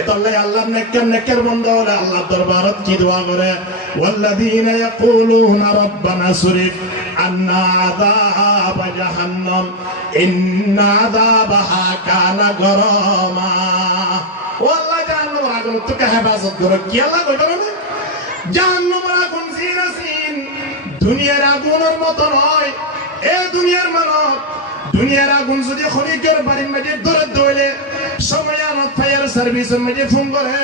এতলে আল্লাহ নেকের বান্দা হলে আল্লাহ দরবারত কি দোয়া করে ওয়াল্লাযীনা ইয়াকুলুনা রাব্বানা সুরিফ আন্না আযাব জাহান্নাম ইন্না আযাবাহা কানা গরামা। ও আল্লাহ জাহান্নামের আগুন থেকে হেফাজত করো। কি আল্লাহ কইবে না জাহান্নামের আগুন জিরাসিন দুনিয়ার আগুনের মত নয়। এ দুনিয়ার মানব দুনিয়ার আগুন যদি খনিকের বাড়ির মাঝে ধরে ধরে সময় আমার ফায়ার সার্ভিসের মাঝে ফোন করে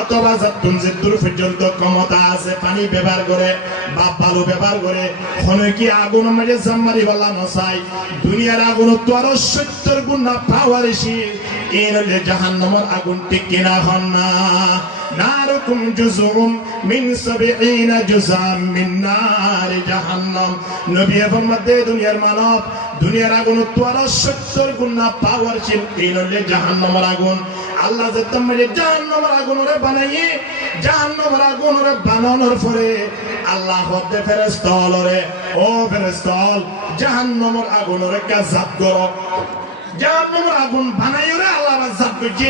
অথবা যতক্ষণ যে দূর পর্যন্ত ক্ষমতা আছে পানি ব্যবহার করে বা বালু ব্যবহার করে খনিকি আগুন মাঝে জাম্মারি বলা নসাই দুনিয়ার আগুন তো আরো 70 গুণ না পাওয়ার বেশি। এর জাহান্নামের আগুন ঠিক কিনা হন না নারকুম জুজুম মিন 70 জুজাম মিন নার জাহান্নাম। নবী ফরমাতে দুনিয়ার মানব দুনিয়ার আগুন তো আরো 70 গুণ না পাওয়ার ছিল। এই হলো জাহান্নামের আগুন। আল্লাহ যে তোমাকে জাহান্নামের আগুনরে বানাইয়ে জাহান্নামের আগুনরে বানানোর পরে আল্লাহ হতে ফেরেশতা হলরে ও ফেরেশতা জাহান্নামের আগুনরে কাজাব করো। জাহান্নামের আগুন বানাইরে আল্লাহ আযাব করছে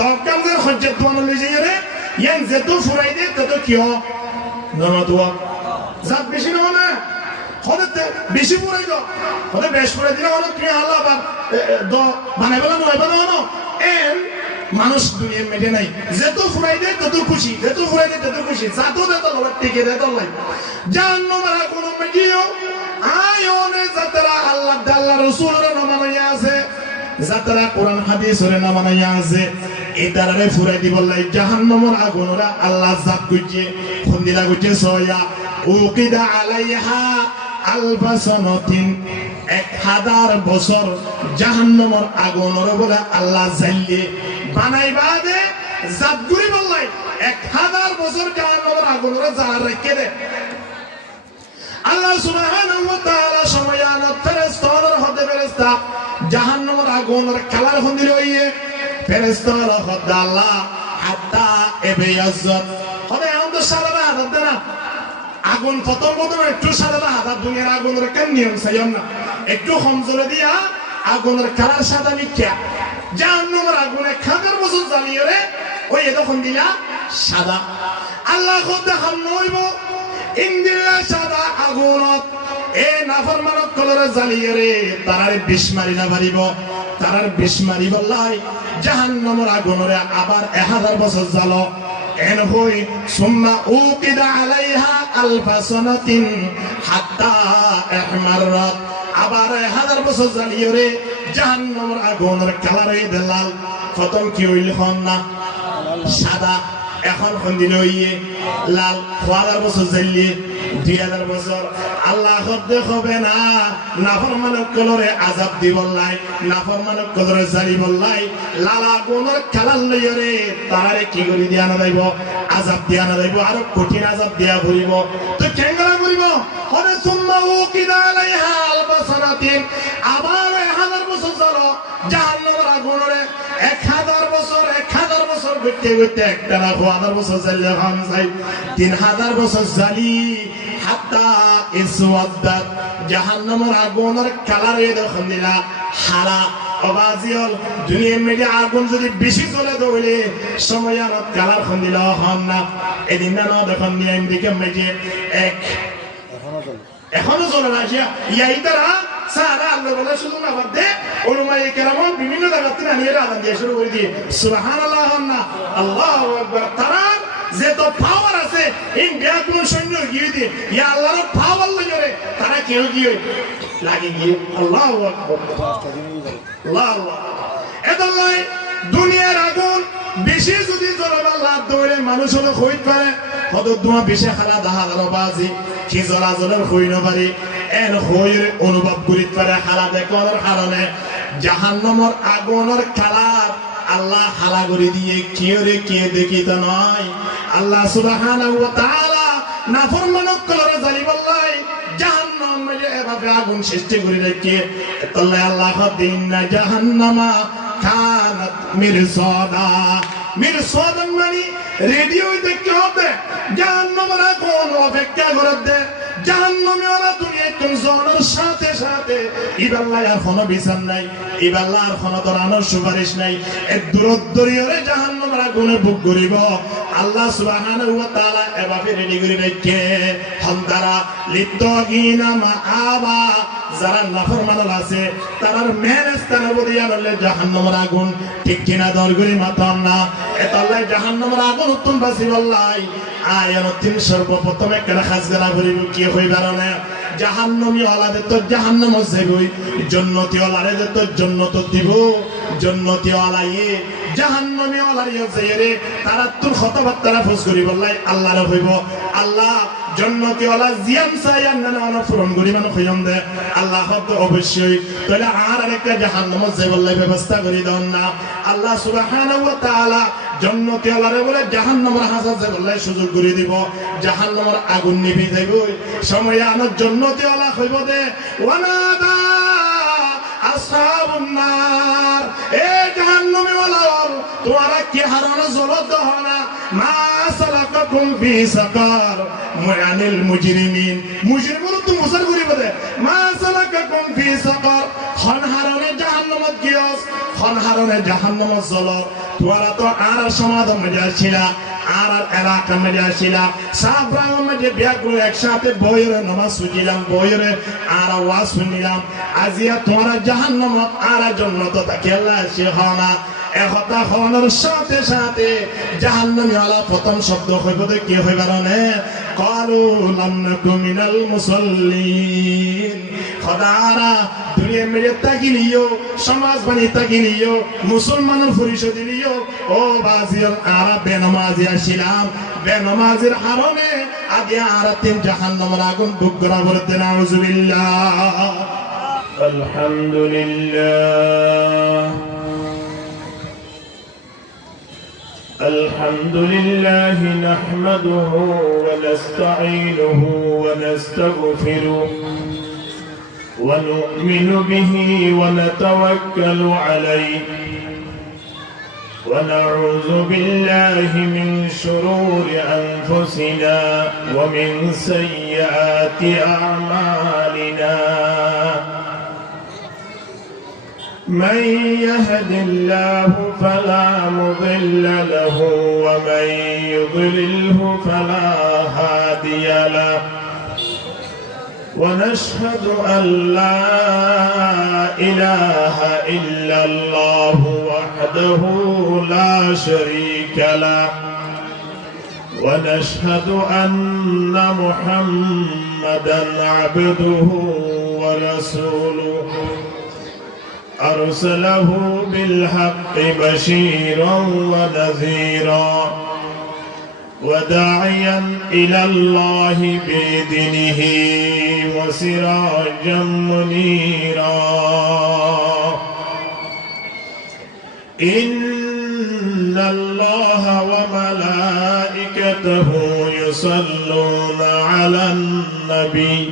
দরকার যে হজ্জত বানালে যে ইয়ান যেত ফুরাই দে তত কি হয় না তো জাত বেশি না না হতে বেশি ফুরাই দাও হতে বেশ ফুরাই দিলে হলো কি আল্লাহ দ বানাইবলা নয় বানানো এন মানুষ দুনিয়ার মেটে নাই যেত ফুরাই দে তত খুশি যেত ফুরাই দে তত খুশি জাতো দেত টিকে দেত লাই জাহান্নামের আগুন মেজিও আয়োনে যাতরা আল্লাহ আল্লাহ রাসূলের নামাইয়া আছে যাতরা কোরআন হাদিসের নামাইয়া আছে এটারে ফুরাই দিব লাই জাহান্নামের আগুনরা আল্লাহ জাত কইছে খন্দিলা কইছে সয়া উকিদা আলাইহা আলবাসনাতিন 1000 বছর জাহান্নামের আগুনের বলে আল্লাহ জ্বালিয়ে বানাইবা দে জাত গুরি বললাই 1000 বছর জাহান্নামের আগুনরে জ্বালা রেখে দে। আল্লাহ সুবহানাহু ওয়া তাআলা সময়ত ফেরেশতার হতে ফেরেশতা জাহান্নামের আগুনের কালার হন্দিল হইয়ে ফেরেশতার হতে আল্লাহ হাত্তা এবিয়াজ্জাত হবে আমাদের সারা হাত দেনা আগুন প্রথম একটু সাদা হাত দুনিয়ার আগুনের কেন নিয়ম চাইম না একটু কমজোরে দিয়া আগুনের কালার সাদা মিথ্যা জাহান্নামের আগুনে 1000 বছর জ্বালিয়ে রে ওই এতক্ষণ দিলা সাদা আল্লাহ দেখান নইব ইন্দিল্লা সাদা আগুনত এ নাফরমানত কলরে জ্বালিয়ে রে তারারে বিষ মারি না পারিব তারার বিষ মারি বললাই জাহান্নামের আগুনরে আবার 1000 বছর জ্বালো এন হই সুম্মা উকিদা আলাইহা আলফাসনাতিন হাত্তা ইহমাররাত আবার 1000 বছর জ্বালিয়ে রে জাহান্নামের আগুনের কালারে লাল প্রথম কি হইল হন না সাদা এখন হন্দিল হইয়ে লাল 1000 বছর জ্বালিয়ে 2000 বছর আল্লাহ দেখবে না নাফরমানের কলরে আযাব দিবল্লাই নাফরমানের কলরে জারি বললাই লাল আগুনের কালার লইয়ে রে তারারে কি করি দিয়া না যাইব আযাব দিয়া না যাইব আর কঠিন আযাব দিয়া ভরিব তো কেঙ্গলা করিব হরে সুম্মা উকিদা আলাইহা আলবাসনাতিন আবার 1000 বছর জ্বালো জাহান্নামের আগুনরে 1000 বছর ঘুরতে ঘুরতে একটা না 1000 বছর জ্বালিয়ে খান যাই 3000 বছর জ্বালি হাত্তা ইসওয়াদাত জাহান্নামের আগুনের কালারে দেখুন দিলা হারা অবাজিল দুনিয়ার মেডি আগুন যদি বেশি জ্বলে দৌড়ে সময় আর কালার খন দিলা হন না এদিন না দেখুন নিয়ে আমেরিকা মেডি এক এখনো জ্বলে না ইয়াই তারা সারা আল্লাহ বলে শুধু না বাদ দে ওলমায়ে কেরাম বিভিন্ন জায়গা থেকে নিয়ে আদান দিয়ে শুরু করে দিয়ে সুবহানাল্লাহ না আল্লাহু আকবার তারা যে তো পাওয়ার আছে ইন্ডিয়া কোন সৈন্য গিয়ে দিয়ে ইয়া আল্লাহর পাওয়ার লাগে তারা কেউ গিয়ে লাগে গিয়ে আল্লাহু আকবার আল্লাহু এদাল্লাই দুনিয়ার আগুন বেশি যদি জ্বলে আল্লাহ দৌড়ে মানুষ হলো হইতে পারে কত তোমা বেশি খালা দাহা বাজি কি জ্বলা জ্বলের হই না পারি এর হইরে অনুভব করিতে পারে হালা দেখার কারণে জাহান্নামের আগুনের কালার আল্লাহ হালা করে দিয়ে কিও রে কে দেখিত নয় আল্লাহ সুবহানাহু ওয়া তাআলা নাফরমানক কলরে জালিবাল্লাই জাহান্নামে এভাবে আগুন সৃষ্টি করে রেখে তাহলে আল্লাহ দিন জাহান্নামা কানাত মিরসাদা মির সোদন মানি রেডিও দেখতে হবে জাহান্নামের আগুন অপেক্ষা করে দে জাহান্নামে ওরা দুনিয়ায় কোন জনের সাথে সাথে ইবাল্লাহ আর কোনো বিচার নাই ইবাল্লাহ আর কোনো ধরনের সুপারিশ নাই এ দূরদূরিয়রে জাহান্নামের আগুনে বুক করিব আল্লাহ সুবহানাহু ওয়া তাআলা এভাবে রেডি করে রাখে হামদারা লিত্তাগিনা মাআবা যারা নাফরমান আছে তারার মেন স্থানে বদিয়া হলে জাহান্নামের আগুন ঠিক কিনা দরগরি মাতাম না এতাল্লাহ জাহান্নামের আগুন উত্তম বাসি বললাই আয়ান তিন সর্বপ্রথমে কেন খাজগানা করিব কি হইবার না জাহান্নামী ওয়ালাদে তো জাহান্নাম যাইবই জান্নাতি ওয়ালারে তো জান্নাত দিব জান্নাতি ওয়ালায়ে জাহান্নামী ওয়ালারে যাইরে তারা তোর কথাবার্তা ফুস করি বললাই আল্লাহর হইব আল্লাহ জান্নাতি ওয়ালা জিয়াম সায়ান না না পূরণ করি মানে কইম দে আল্লাহ হত অবশ্যই তাহলে আর আরেকটা জাহান্নাম যাই বললাই ব্যবস্থা করি দাও না আল্লাহ সুবহানাহু ওয়া তাআলা জান্নাতি ওয়ালারে বলে জাহান্নামের হাজার যাই বললাই সুযোগ করে দিব জাহান্নামের আগুন নিভে যাইব সময় আনার জান্নাতি ওয়ালা হইব দে ওয়ানাদা আসহাবুন নার এ জাহান্নামী ওয়ালা তোমরা কি হারানো জলত দহনা মা সালাকাকুম ফি সাকার মুআনিল মুজরিমিন মুজরিমুন তো মুসার করিব দে মা সালাকাকুম ফি সাকার খন হারানে জাহান্নামত গিয়স খন হারানে জাহান্নামত জলত তোমরা তো আর সমাধান মেজাছিলা আর এলাকা মেজাছিলা সাবরাম মে বিয়াগুলো একসাথে বইরে নামাজ সুজিলাম বইরে আর ওয়াজ শুনিলাম আজিয়া তোমরা জাহান্নামত আর জান্নাত তাকে আল্লাহ শিখানা একতা হওয়ার সাথে সাথে জাহান্নামী ওয়ালা প্রথম শব্দ হইব কি হইবার না ক্বালু লাম নাকু মিনাল মুসাল্লিন খোদারা দুনিয়া মেরে তাকিলিও সমাজ বানি তাকিলিও মুসলমানের পরিষদ দিলিও ও বাজির আরা বেনামাজি আসিলাম বেনামাজির হারমে আগে আর তিন জাহান্নামের আগুন বুক করা বলতে নাউজুবিল্লাহ আলহামদুলিল্লাহ الحمد لله نحمده ونستعينه ونستغفره ونؤمن به ونتوكل عليه ونعوذ بالله من شرور أنفسنا ومن سيئات أعمالنا من يهد الله فلا مضل له ومن يضلله فلا هادي له ونشهد أن لا إله إلا الله وحده لا شريك له ونشهد أن محمدا عبده ورسوله أرسله بالحق بشيرا ونذيرا وداعيا إلى الله بإذنه وسراجا منيرا إن الله وملائكته يصلون على النبي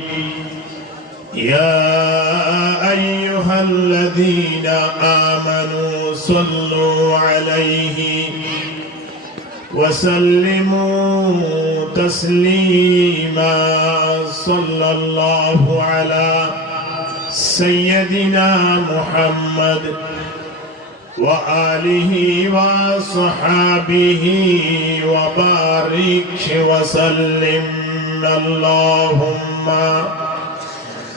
يا أيها الذين آمنوا صلوا عليه وسلموا تسليما صلى الله على سيدنا محمد وآله وصحابه وبارك وسلم اللهم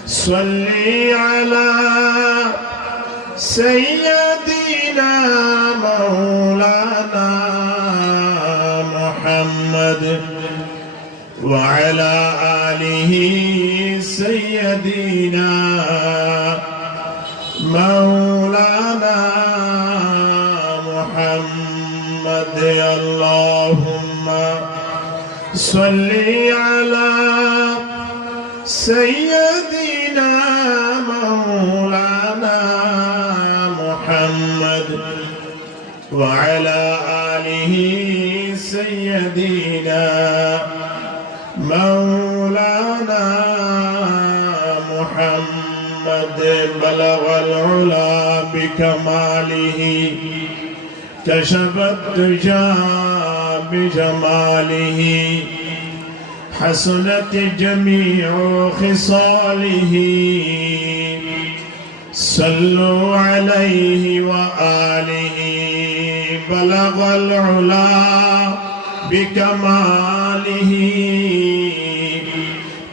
صل على سيدنا مولانا محمد وعلى آله سيدنا مولانا محمد اللهم صل على سيدنا مولانا محمد وعلى آله سيدنا مولانا محمد بلغ العلا بكماله كشف الدجى بجماله حسنت جميع خصاله صلوا عليه وآله بلغ العلا بكماله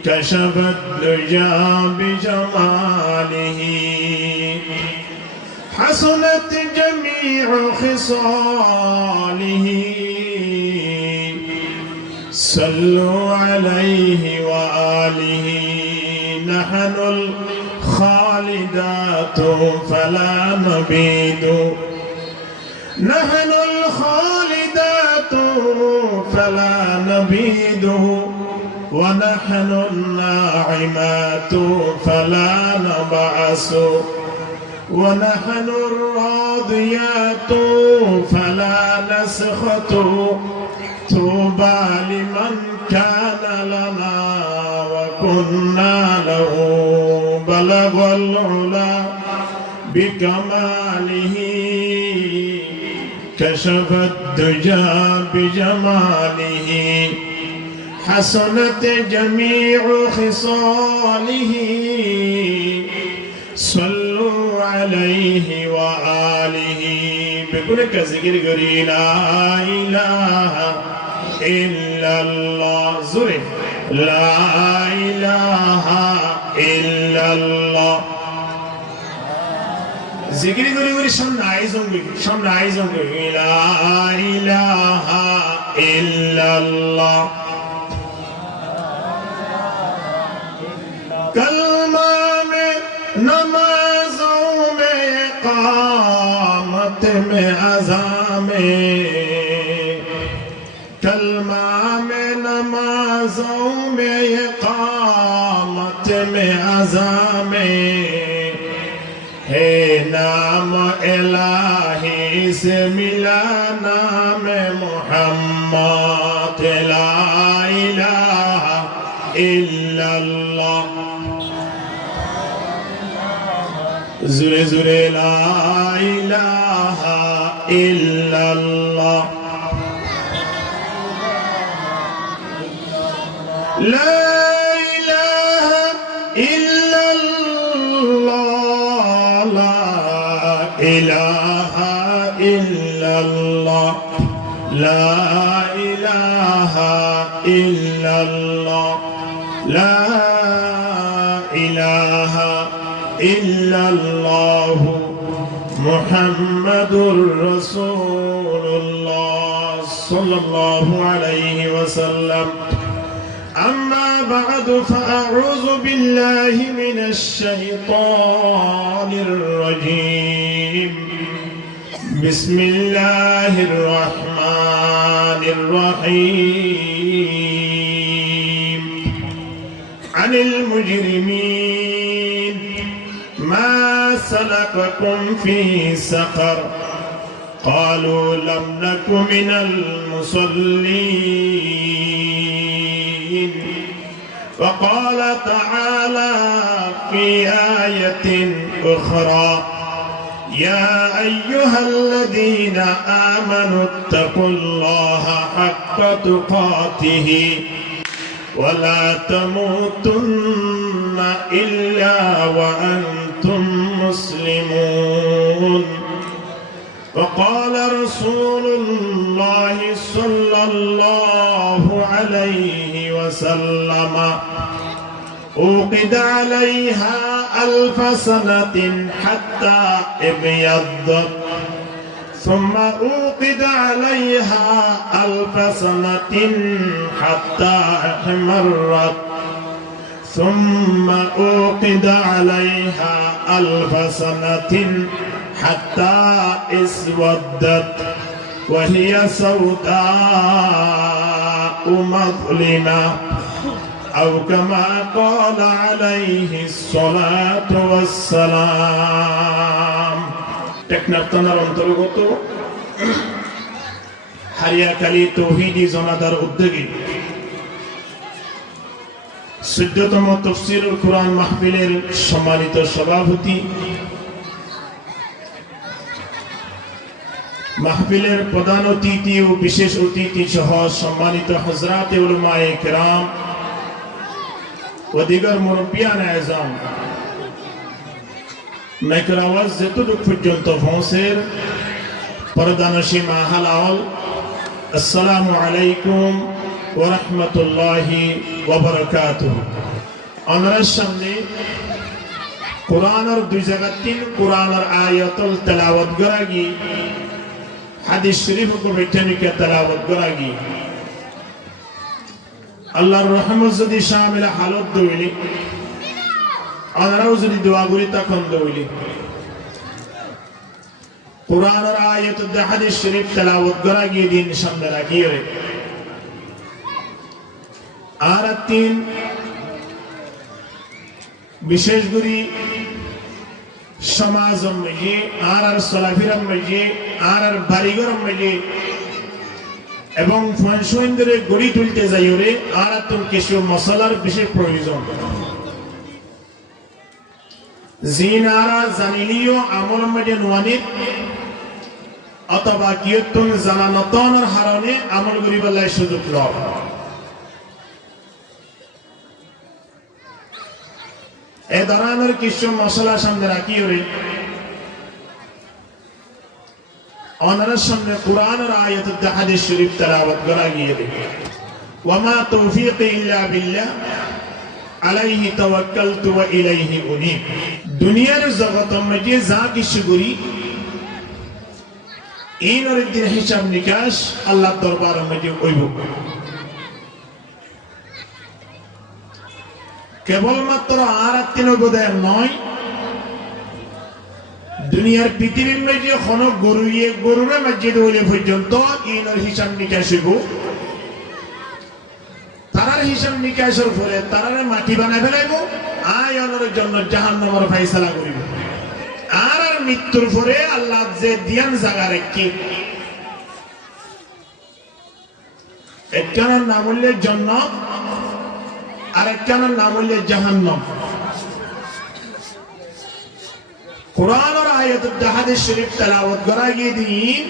كشف الدجى بجماله حسنت جميع خصاله صلوا عليه وآله نحن الخالدات فلا نبيد نحن الخالدات فلا نبيد ونحن الناعمات فلا نبعث ونحن الراضيات فلا نسخط طوبى لمن كان لنا وكنا له بلغ العلا بكماله كشف الدجى بجماله حسنت جميع خصاله صلوا عليه وآله بكل كذكر قري لا إله إلا الله زوري لا إله إلا الله জিকির করে করে সামনে আইজং লা ইলাহা ইল্লাল্লাহ कलमा में नमाजों में इकामत में अज़ा में कलमा में नमाजों में इकामत में अज़ा में है नाम इलाही से मिला नाम मुहम्मद ला इलाहा इल्लल्लाह जुरे जुरे ला इलाहा इल्लल्लाह ला इलाहा इल्लल्लाह ला इलाहा इल्लल्लाह ला इलाहा इल्लल्लाह ला इलाहा इल्लल्लाह मुहम्मदुर रसूलुल्लाह सल्लल्लाहु अलैहि वसल्लम अम्मा बाद फअऊज़ु बिल्लाहि मिनश शैतानिर रजीम बिस्मिल्लाहिर रहमानिर रहीम अनिल मुजरिमीन मा सलककुम फी सक़र قالوا لم نك من المصلين وقال تعالى في آية أخرى يا أيها الذين آمنوا اتقوا الله حق تقاته ولا تموتن إلا وأنتم مسلمون وقال رسول الله صلى الله عليه وسلم أوقد عليها 1000 سنة حتى ابيضت ثم أوقد عليها 1000 سنة حتى احمرت ثم أوقد عليها 1000 سنة حتى اسودت وهي سوداء مظلمة أو كما قال عليه الصلاة والسلام টেকনাফ থানার অন্তর্গত হারিয়াখালী তৌহিদি জনাদার উদ্যোগে 14তম তাফসীরুল কুরআন মাহফিলের সম্মানিত সভাপতি মাহফিলের প্রধান অতিথি ও বিশেষ অতিথি সহ সম্মানিত হযরতে উলামায়ে কেরাম ও দিগর মুরব্বিয়ান আযম মাইকের আওয়াজ যতটুক পর্যন্ত পৌঁছের পর্দানশী মাহালাল আসসালামু আলাইকুম ওয়া রাহমাতুল্লাহি ওয়া বারাকাতুহু। আপনাদের সামনে কোরআনের দুই জায়গা তিন কোরআনের আয়াতুল তেলাওয়াত করাগি হাদিস শরীফ को बैठने के তেলাওয়াত করাগি আল্লাহর রহমত যদি শামিল হালত দইলি আপনারাও যদি দোয়া করি তখন দইলি কোরআনের আয়াত ও হাদিস শরীফ তেলাওয়াত করাগি দিন সামনে রাখিয়ে আর তিন বিশেষ করে সমাজম মেজে আর সলাফিরাম মেজে আর বাড়িঘরম মেজে এবং ফনসুন্দরে গড়ি তুলতে যাই ওরে আর তুমি কিছু মশলার বিশেষ প্রয়োজন জিনারা জানিলিও আমল মেজে নোয়ানিত অথবা কিয়তুন জানানতনের হারণে আমল করিবার সুযোগ লয়। এ ধরনের কিছু মশলা সামনে রাখি ওরে ওনার সামনে কোরআনের আয়াত ও হাদিস শরীফ তেলাওয়াত করা গিয়ে দে ওয়ামা তৌফিকি ইল্লা বিল্লাহ আলাইহি তাওয়াক্কালতু ওয়া ইলাইহি উনীব। দুনিয়ার জগতের মধ্যে যা কিছু করি এইর দিন হিসাব নিকাশ আল্লাহর দরবারের মধ্যে হইব। কেবলমাত্র আর তিন বোধের নয় দুনিয়ার পৃথিবীর মধ্যে কোন গরুরে মসজিদ হইলে পর্যন্ত ইনের হিসাব নিকাশ হইব। তারার হিসাব নিকাশের পরে তারারে মাটি বানাই ফেলাইব আয়নের জন্য জাহান্নামের ফাইসালা করিব। আর মৃত্যুর পরে আল্লাহ যে দিয়ান জায়গা রেখে একজনের নাম হইলে জান্নাত আর একজনের নাম হইলে জাহান্নাম। কোরআনের আয়াত ও হাদিস শরীফ তেলাওয়াত করা গিয়ে দিন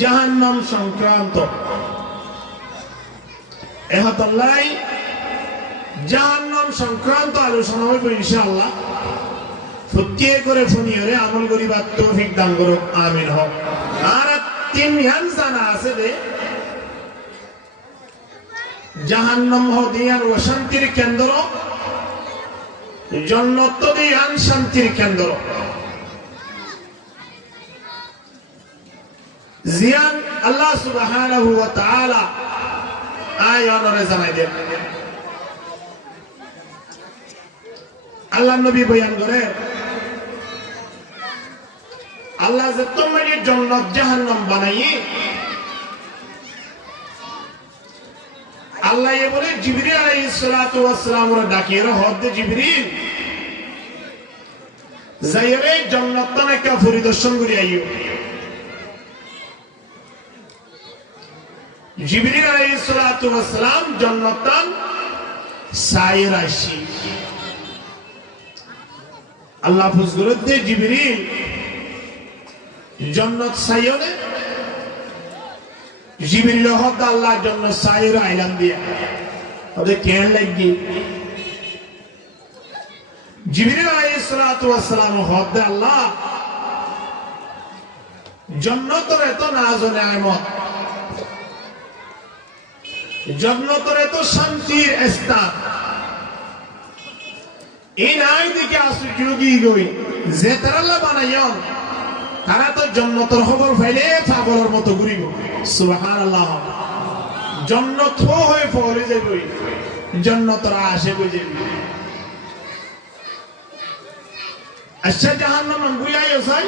জাহান্নাম সংক্রান্ত এহতাল্লাই জাহান্নাম সংক্রান্ত আলোচনা হইব ইনশাআল্লাহ। প্রত্যেক করে ফোনিয়রে আমল করিবার তৌফিক দান করুক আমিন হোক। আর তিন ইয়ান জানা আছে দে জাহান্নাম হদিয়ান ও শান্তির কেন্দ্র জান্নাত দিয়ান শান্তির কেন্দ্র জিয়ান আল্লাহ সুবহানাহু ওয়া তাআলা আয়াতরে জানাই দেন। আল্লাহ নবী বয়ান করে আল্লাহ যে তোমাকে জান্নাত জাহান্নাম বানাই আল্লাহ এ বলে জিবরিল আলাইহিস সালাতু ওয়াস সালাম রে ডাকিয়ে হদ জিবরিল যাইরে জান্নাত নাকি পরিদর্শন করি আইও। জিবরিল আলাইহিস সালাতু ওয়াস সালাম জান্নাতান সাইর আইসি আল্লাহ ফজলতে জিবরিল জান্নাত সাইয়নে জিবরিল হদ আল্লাহর জন্য সাইর আইলাম দিয়া ওদের কেন লাগি জিবরিল আলাইহিস সালাতু ওয়াস সালাম হদ আল্লাহ জান্নাতের এত নাজ ও নেয়ামত জান্নাতের এত শান্তির স্থান এই নাই দিকে আসু যোগী গই যে তারা বানাইন তারা তো জান্নাতের খবর পাইলে পাগলের মতো ঘুরিব। সুবহানাল্লাহ জান্নাত হয়ে পড়ে যাবে জান্নাতের আশে বুঝে আচ্ছা জাহান্নাম বুঝাইও চাই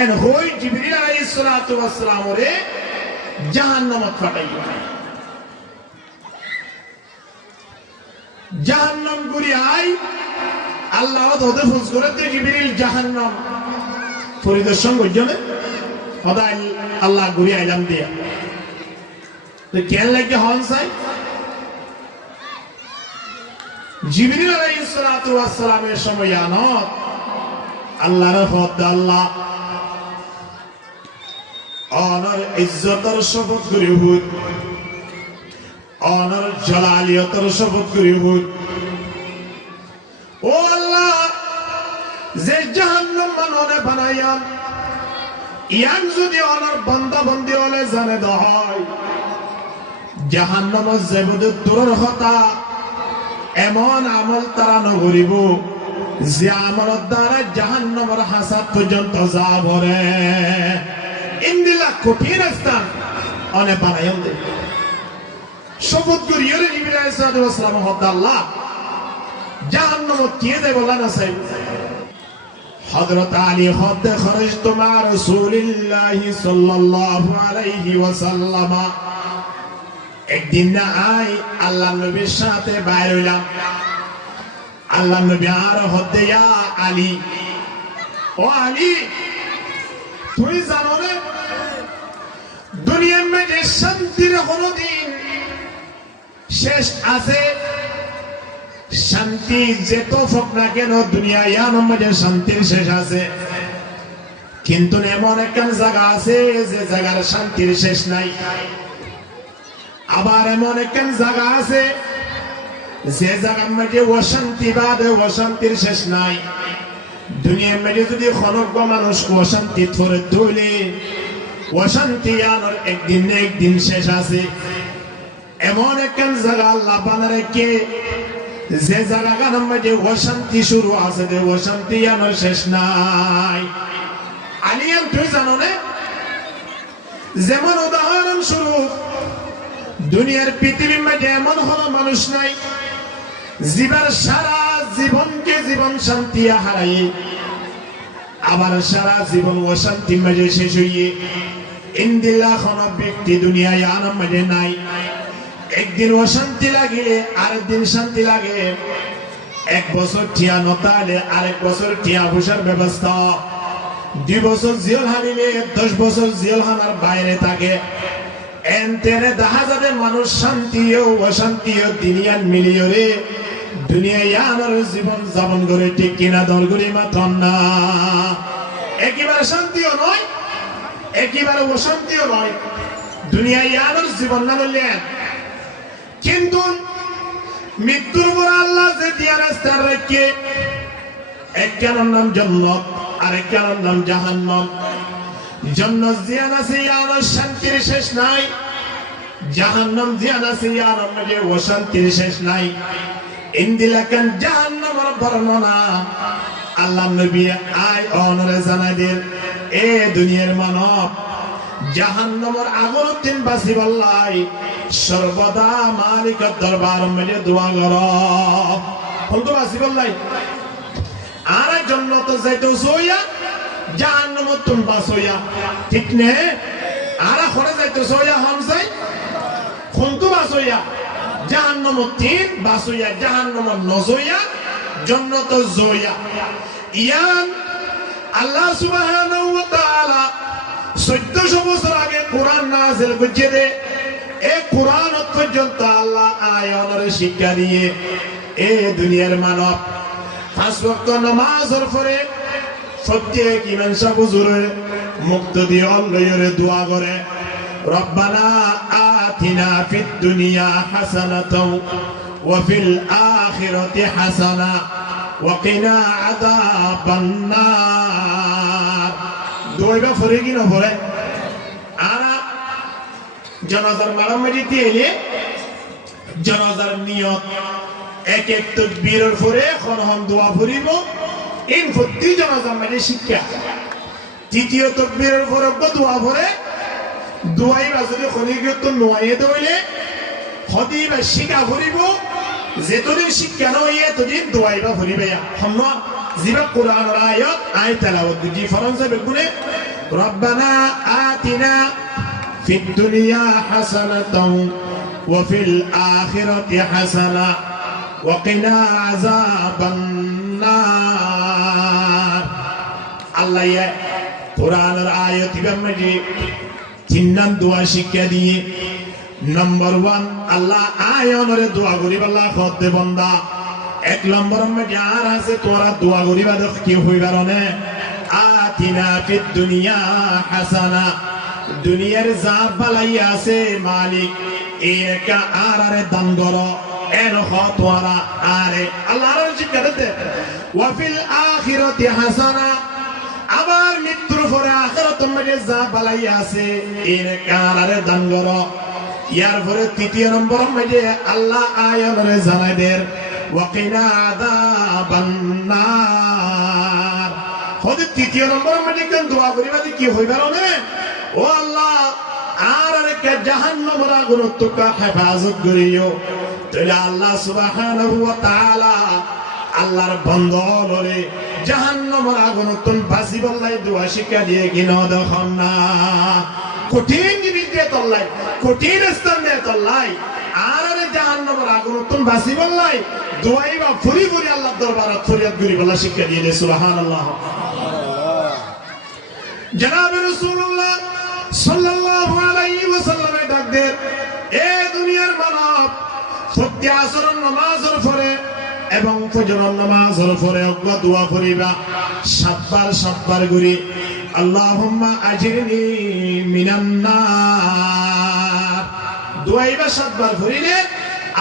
এন হই জিবরিল আলাইহিস সালাতু ওয়াস সালাম রে জাহান্নামত পাঠাইও। জাহান্নাম গুরি আই আল্লাহ ওদে ফুজ করতে জিবরিল জাহান্নাম পরিদর্শন করজনে হদাই আল্লাহ গুরি আইলাম দিয়া তো কেন লাগে হন চাই জিবরিল আলাইহিস সালাতু ওয়াস সালামের সময় আনত আল্লাহর হদ আল্লাহ অনর ইজ্জতর শপথ করি হুদ অনর জালালিয়তর শপথ করি হুদ ও আল্লাহ যে জাহান্নাম মাননে বানাইয়াম ইয়ান যদি অনর বান্দা বান্দি হলে জানে হয় জাহান্নাম যাবতে দূরের কথা এমন আমল তারা নগরিব যে আমলের দ্বারা জাহান্নামের হাসাত পর্যন্ত যাব রে ইন্দিলা কঠিন স্থান অনে বানাইয়াম দে শপথ করিয়ে জিবরাইল আলাইহিস সালাম হদ আল্লাহ জাহান্নাম কে দেব না চাই হযরত আলী হদ খরজতু মা রাসূলিল্লাহ সাল্লাল্লাহু আলাইহি ওয়াসাল্লাম একদিন না আই আল্লাহ নবীর সাথে বাইর হইলাম আল্লাহ নবী আর হদ ইয়া আলী ও আলী তুই জানো না দুনিয়ার মধ্যে শান্তির কোনদিন শেষ আছে শান্তি যেত হোক না কেন দুনিয়া ইয়ার মধ্যে শান্তির শেষ আছে কিন্তু এমন একটা জায়গা আছে যে জায়গার শান্তির শেষ নাই আবার এমন একটা জায়গা আছে যে জায়গার মধ্যে অশান্তি বাদে অশান্তির শেষ নাই দুনিয়ার মধ্যে যদি খনক মানুষ অশান্তি ধরে তুলে অশান্তি আনার একদিন না একদিন শেষ আছে এমন একটা জায়গা আল্লাহ বানারে কে যে জায়গার মধ্যে অশান্তি শুরু আছে যে অশান্তি আনার শেষ নাই আলিয়ান তুই জানো না যেমন উদাহরণস্বরূপ দুনিয়ার পৃথিবীর মধ্যে এমন হলো মানুষ নাই জীবন সারা জীবনকে জীবন শান্তি হারাই আবার সারা জীবন অশান্তি মাঝে শেষ হইয়ে ইন্দিল্লা কোন ব্যক্তি দুনিয়ায় আনন্দ মাঝে নাই একদিন অশান্তি লাগে আরেকদিন শান্তি লাগে এক বছর টিয়া নতালে আরেক বছর টিয়া বসার ব্যবস্থা 2 বছর জেল হারিলে 10 বছর জেল হানার বাইরে থাকে এনতেনে দেখা যাবে মানুষ শান্তিও অশান্তিও দুনিয়ার মিলিয়ে রে দুনিয়ায় আমার জীবন যাপন করে ঠিক কিনা দরগুলি মাত্র না একেবারে শান্তিও নয় একেবারে অশান্তিও নয় দুনিয়ায় আমার জীবন না বললেন কিন্তু মৃত্যুর পর আল্লাহ যে দিয়া রাস্তা রেখে একটার নাম জান্নাত আর একটার নাম জাহান্নাম জান্নাত জিয়ান আছে আর শান্তির শেষ নাই জাহান্নাম জিয়ান আছে আর মধ্যে অশান্তির শেষ নাই ইন্দিলাকান জাহান্নামের বর্ণনা আল্লাহ নবী আয় অনরে জানাইদের এ দুনিয়ার মানব জাহান্নামের আগর দিন বাঁচিবাল্লাই সর্বদা মালিকের দরবার মধ্যে দোয়া করো বলতো বাঁচিবাল্লাই আর জান্নাত যাইতো সইয়া জাহান্নামত তুম বাঁচইয়া ঠিক নে আর খরে যাইতো সইয়া হামসাই কোনটো বাঁচইয়া জাহান্নামত তিন বাঁচইয়া জাহান্নামত নজইয়া জান্নাত জইয়া ইয়ান আল্লাহ সুবহানাহু ওয়া তাআলা 1400 বছর আগে কোরআন নাযিল করেছে দে এই কোরআন পর্যন্ত আল্লাহ আয়াতের শিক্ষা দিয়ে এ দুনিয়ার মানব 5 ওয়াক্ত নামাজের পরে প্রত্যেক ইমাম সাহেব হুজুরের মুক্ত দিয়ে আল্লাহরে দোয়া করে রব্বানা আতিনা ফিদ দুনিয়া হাসানাতাও ওয়া ফিল আখিরাতি হাসানা ওয়া কিনা আযাবান নার দোয়া পড়ে কি না পড়ে আর জানাজার মারামারি দিয়ে জানাজার নিয়ত এক এক তাকবীরের পরে খনহন দোয়া পড়িব ইন প্রতি জানাজার মাঝে শিক্ষা তৃতীয় তাকবীরের পরে দোয়া পড়ে দোয়াই বাজলে খনিকে তো নোয়াইয়ে দইলে হদি বা শিক্ষা পড়িব যেতদিন শিক্ষা নয় এতদিন দোয়াইবা পড়িবে আমরা জিবা কোরআনের আয়াত আয়াত তেলাওয়াত দি ফরমাইছে বেগুনে রব্বানা আতিনা ফিদ দুনিয়া হাসানাতাও ওয়া ফিল আখিরাতি হাসানা ওয়া কিনা আযাবান নার আল্লাহ ইয়া কোরআনের আয়াত ইবামজি তিন দোয়া শিক্ষা দিয়ে নম্বর 1 আল্লাহ আয়ানরে দোয়া করি আল্লাহ খোদে বান্দা এক নম্বর মধ্যে আর আছে তোরা দোয়া করিবা দেখ কি হইবার না আতিনা ফিদ দুনিয়া হাসানা দুনিয়ার যা বালাই আছে মালিক একা আরে দান করো এর হতওয়ারা আরে আল্লাহর জিকিরতে ওয়া ফিল আখিরাতি হাসানা আবার মৃত্যুর পরে আখিরাতের মধ্যে যা বালাই আছে একা আরে দান করো ইয়ার পরে তৃতীয় নম্বর মধ্যে আল্লাহ আয়াতে জানাই দেন ওয়াকিনা আযাবান নার হদি তৃতীয় নম্বর মধ্যে কোন দোয়া করিবা কি হইবার না ও আল্লাহ আর কে জাহান্নামের আগুন থেকে হেফাজত করিও তাহলে আল্লাহ সুবহানাহু ওয়া তাআলা আল্লাহর বান্দারে জাহান্নামের আগুন থেকে বাঁচিবালাই দোয়া শিক্ষা দিয়ে কিনো দেখুন না কঠিন জিনিস দিয়ে তল্লাই কঠিন স্থান দিয়ে তল্লাই আর জাহান্নামের আগুন থেকে বাঁচিবালাই দোয়াই বা ফুরি ফুরি আল্লাহর দরবারে ফরিয়াদ করি বলা শিক্ষা দিয়ে সুবহানাল্লাহ জনাব রাসূলুল্লাহ সাল্লাল্লাহু আলাইহি ওয়াসাল্লামে ডাক দেন এ দুনিয়ার মানব সত্যি আসরের নামাজের পরে এবং ফজরের নামাজের পরে ওয়া দোয়া করিবা সাতবার করি আল্লাহুম্মা আজিরনি মিনান নার দোয়াইবা সাতবার করিলে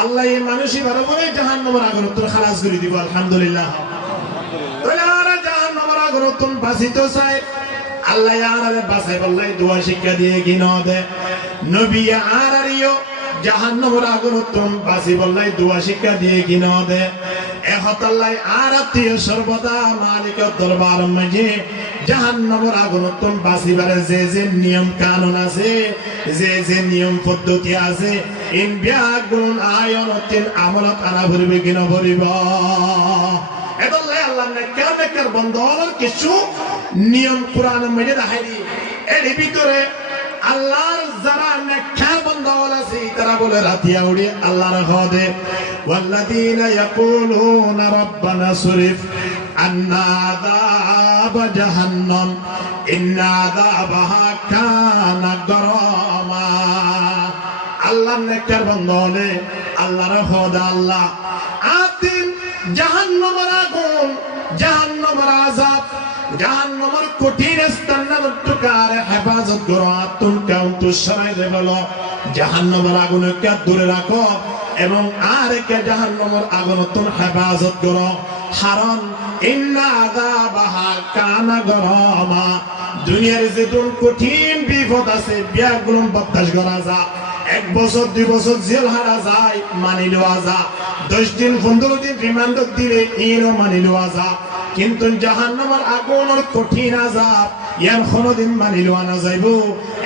আল্লাহ এই মানুষই বরাবর জাহান্নামের আগুন থেকে খালাস করে দিব আলহামদুলিল্লাহ তাহলে আর জাহান্নামের আগুন থেকে বাঁচিতে চাই আল্লাহ আরে বাঁচাই বললাই দোয়া শিক্ষা দিয়ে কিনো দে নবী আরিও জাহান্নামের আগুন থেকে বাঁচি বললাই দোয়া শিক্ষা দিয়ে কিনো দে এহতাল্লাই আরাতীয় সর্বদা মালিকের দরবার মাঝে জাহান্নামের আগুন থেকে বাঁচিবারে যে নিয়ম কানুন আছে যে নিয়ম পদ্ধতি আছে ইন বিয়াগুন আয়ানতিন আমলত আনা ভরিবে কিনো ভরিব এদল্লাই আল্লাহ নেকার বন্ধর কিছু নিয়ম কোরআন মধ্যে দেখাই এর ভিতরে আল্লাহর যারা নেকার বন্ধর আছে তারা বলে রাতিয়া উড়ি আল্লাহর হদে ওয়াল্লাযীনা ইয়াকুলুনা রাব্বানা সুরিফ আন্না আযাব জাহান্নাম ইন্না আযাবাহা কানা গারামা আল্লাহর নেকার বন্ধরে আল্লাহর হদে আল্লাহ আতিন জাহান্নামের আগুন জাহান্নামের আযাব জাহান্নামের কঠিন স্থানের টুকার হেফাজত করো আতুন কাউন্টু সরাই দেবলো জাহান্নামের আগুনকে দূরে রাখো এবং আর কে জাহান্নামের আগুন তুমি হেফাজত করো কারণ ইন্না আযাবাহা কানা গারামা দুনিয়ার যে কঠিন বিপদ আছে বিয়াগুলো বরদাস্ত করা যায় 1 বছর 2 বছর জেল হারা যায় মানি লওয়া যায় 10 দিন 15 দিন রিমান্ড দিলে এরও মানি লওয়া যায় কিন্তু জাহান্নামের আগুনের কঠিন আযাব ইয়ার কোনদিন মানি লওয়া না যাইব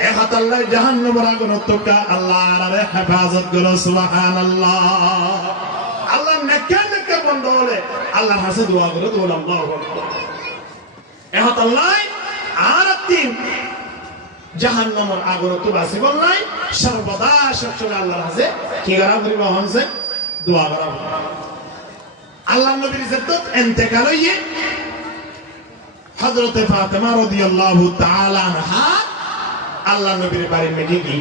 এহাত আল্লাহ জাহান্নামের আগুন থেকে আল্লাহর হেফাজত করো সুবহানাল্লাহ আল্লাহ নেকা বন্ধ হলে আল্লাহর কাছে দোয়া করো তো আল্লাহু আকবার এহাত আল্লাহ আর তিন জাহান্নামের আগুন তো বাঁচিব নাই সর্বদা সবসময় আল্লাহর কাছে কি করা করিব হনছে দোয়া করা আল্লাহ নবীর ইজ্জত ইন্তেকাল হইয়ে হযরত ফাতেমা রাদিয়াল্লাহু তাআলা আনহা আল্লাহ নবীর বাড়ি মেডি গই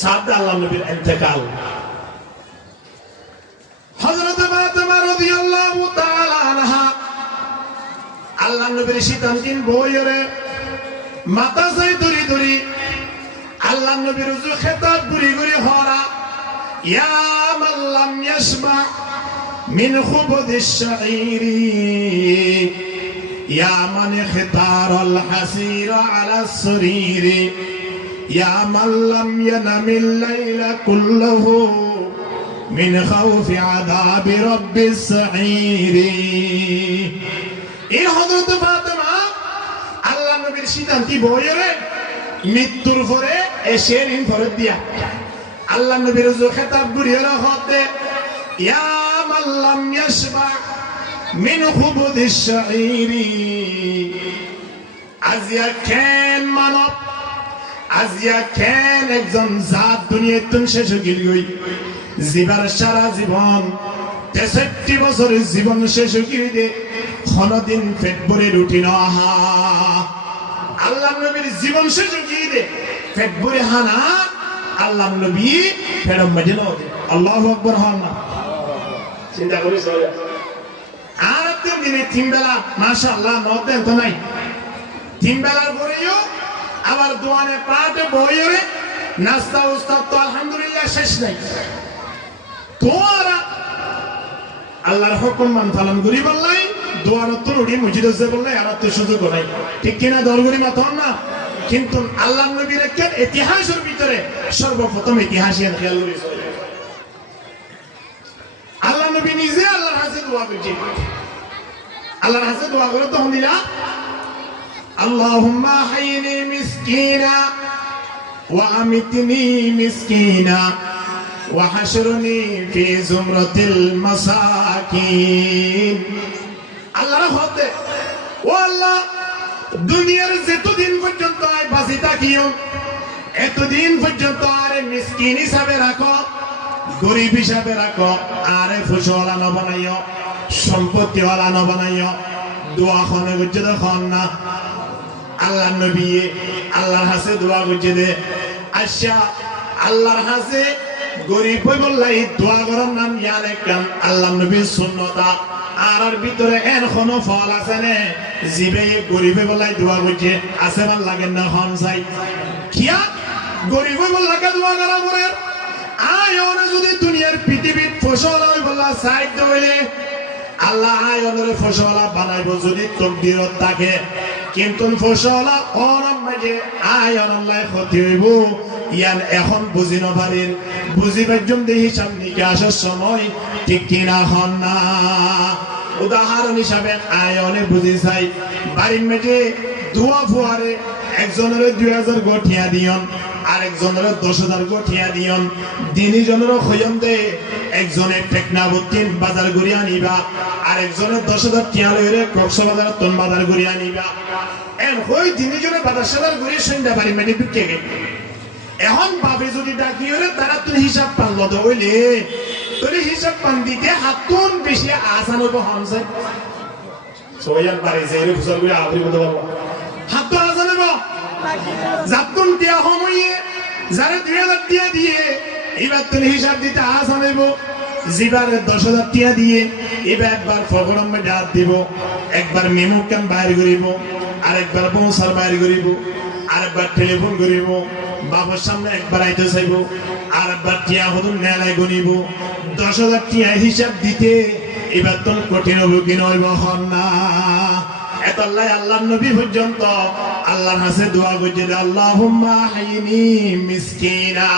সাদ আল্লাহ নবীর ইন্তেকাল হযরত ফাতেমা রাদিয়াল্লাহু তাআলা আনহা আল্লাহ নবীর শীতান্তিন বইরে মাথা সাই দড়ি আল্লাহ নবীর রুজু খেতাব গুরি গুরি হরা ইয়া মান লাম ইয়াসমা মিন খুবদিশ শাঈরি ইয়া মান খিতারাল হাসিরা আলা সরিরি ইয়া মান লাম ইয়ানামিল লাইলা কুল্লুহু মিন খাউফি আযাবি রাব্বিস সাঈরি এই হযরত ফাতেমা আল্লাহ নবীর সিদ্ধান্তি বইরে মৃত্যুর পরে এসে ঋণ ফেরত দিয়া আল্লাহ নবীর যে খেতাব গুরিয়ে রাখতে ইয়া মান লাম ইয়াশবা মিন খুবদিশ শাঈরি আজিয়া কেন মানব আজিয়া কেন একজন জাত দুনিয়ায় তুমি শেষ হয়ে গই জীবন সারা জীবন 63 বছরের জীবন শেষ হয়ে দে কোনদিন পেট ভরে রুটি না আহা আল্লাহ নবীর জীবন শেষ হয়ে দে পেট ভরে হানা আল্লাহ নবী ফেরম মদিনা দে আল্লাহু আকবার হন না চিন্তা করিস আর দিনে তিন বেলা মাশাআল্লাহ নদেন তো নাই তিন বেলার পরেও আবার দোয়ানে পাটে বইরে নাস্তা উস্তাদ তো আলহামদুলিল্লাহ শেষ নাই তোরা আল্লাহর হুকুম মান পালন করি বললাই দোয়ার তরুড়ি মসজিদে যে বললাই আর তো সুযোগ নাই ঠিক কিনা দরগরি মাথন না কিন্তু আল্লাহর নবীর একটা ইতিহাসের ভিতরে সর্বপ্রথম ইতিহাসের খেয়াল করি আল্লাহ নবী নিজে আল্লাহর কাছে দোয়া করছে আল্লাহর কাছে দোয়া করে তখন দিলা আল্লাহুম্মা হাইনি মিসকিনা ওয়া আমিতনি মিসকিনা ওয়া হাশরনি ফি জুমরাতিল মাসাকিন আল্লাহর হতে ও আল্লাহ দুনিয়ার যতদিন পর্যন্ত আই বাঁচি থাকিও এতদিন পর্যন্ত আরে মিসকিন হিসাবে রাখো গরিব হিসাবে রাখো আরে ফুসওয়ালা না বানাইও সম্পত্তিওয়ালা না বানাইও দোয়া খানে করছে দেখুন না আল্লাহ নবী আল্লাহর হাসে দোয়া করছে দে আচ্ছা আল্লাহর হাসে গরিব হই বললাই দোয়া করার নাম ইয়ান একদম আল্লাহ নবীর সুন্নতা আর ভিতরে এখনো ফল আছে নে জিবে গরিবে বললাই দোয়া করছে আছে ভাল লাগে না হন চাই কিয়া গরিব হই বললাকে দোয়া করা করে আয়নে যদি দুনিয়ার পৃথিবীর ফসল হই বললা সাইড হইলে আল্লাহ আয়নের ফসল বানাইব যদি তকদিরত থাকে কিন্তু ফসল অনাম মাঝে আয়ন আল্লাহ ক্ষতি হইব ইয়ান এখন বুঝি না পারির বুঝিবার জন্য হিসাব নিকাশের সময় ঠিক কিনা হন না উদাহরণ হিসাবে আয়নে বুঝি চাই বাড়ির মেঝে ধোয়া ফুয়ারে একজনের 2000 গঠিয়া দিয়ন আরেকজনের 10,000 গঠিয়া দিয়ন তিনজনের খয়ন দে একজনের টেকনাবুদ্দিন বাজার ঘুরিয়া নিবা আরেকজনের 10,000 টিয়া লইরে কক্সবাজার তন বাজার ঘুরিয়া নিবা এন হই তিনজনের বাজার ঘুরিয়ে সন্ধ্যা বাড়ি মেডি ঢুকে গে এখন ভাবে যদি ডাকি হলে তারা তুই হিসাব পারল তো হইলে তোর হিসাব পান দিতে হাতুন বেশি আসান হইব হনছে সোয়ান পারে যে এর ফুসল করে আবরি বলতে পারবো হাত তো আসান হইব জাতুন দিয়া সময়ে যারে 2000 টিয়া দিয়ে এবার তুই হিসাব দিতে আসান হইব জিবারে 10,000 টিয়া দিয়ে এবার একবার ফগরম মে ডাক দিব একবার মেমো কান বাইর করিব আরেকবার বংসার বাইর করিব আরেকবার টেলিফোন করিব বাবার সামনে একবার আইতে চাইব আর একবার টিয়া হদুন নেলায় গনিব 10,000 টিয়া হিসাব দিতে এবার তোর কঠিন হইব কি নইব হন না এতল্লাই আল্লাহর নবী পর্যন্ত আল্লাহর কাছে দোয়া করছে আল্লাহুম্মা হাইনি মিসকিনা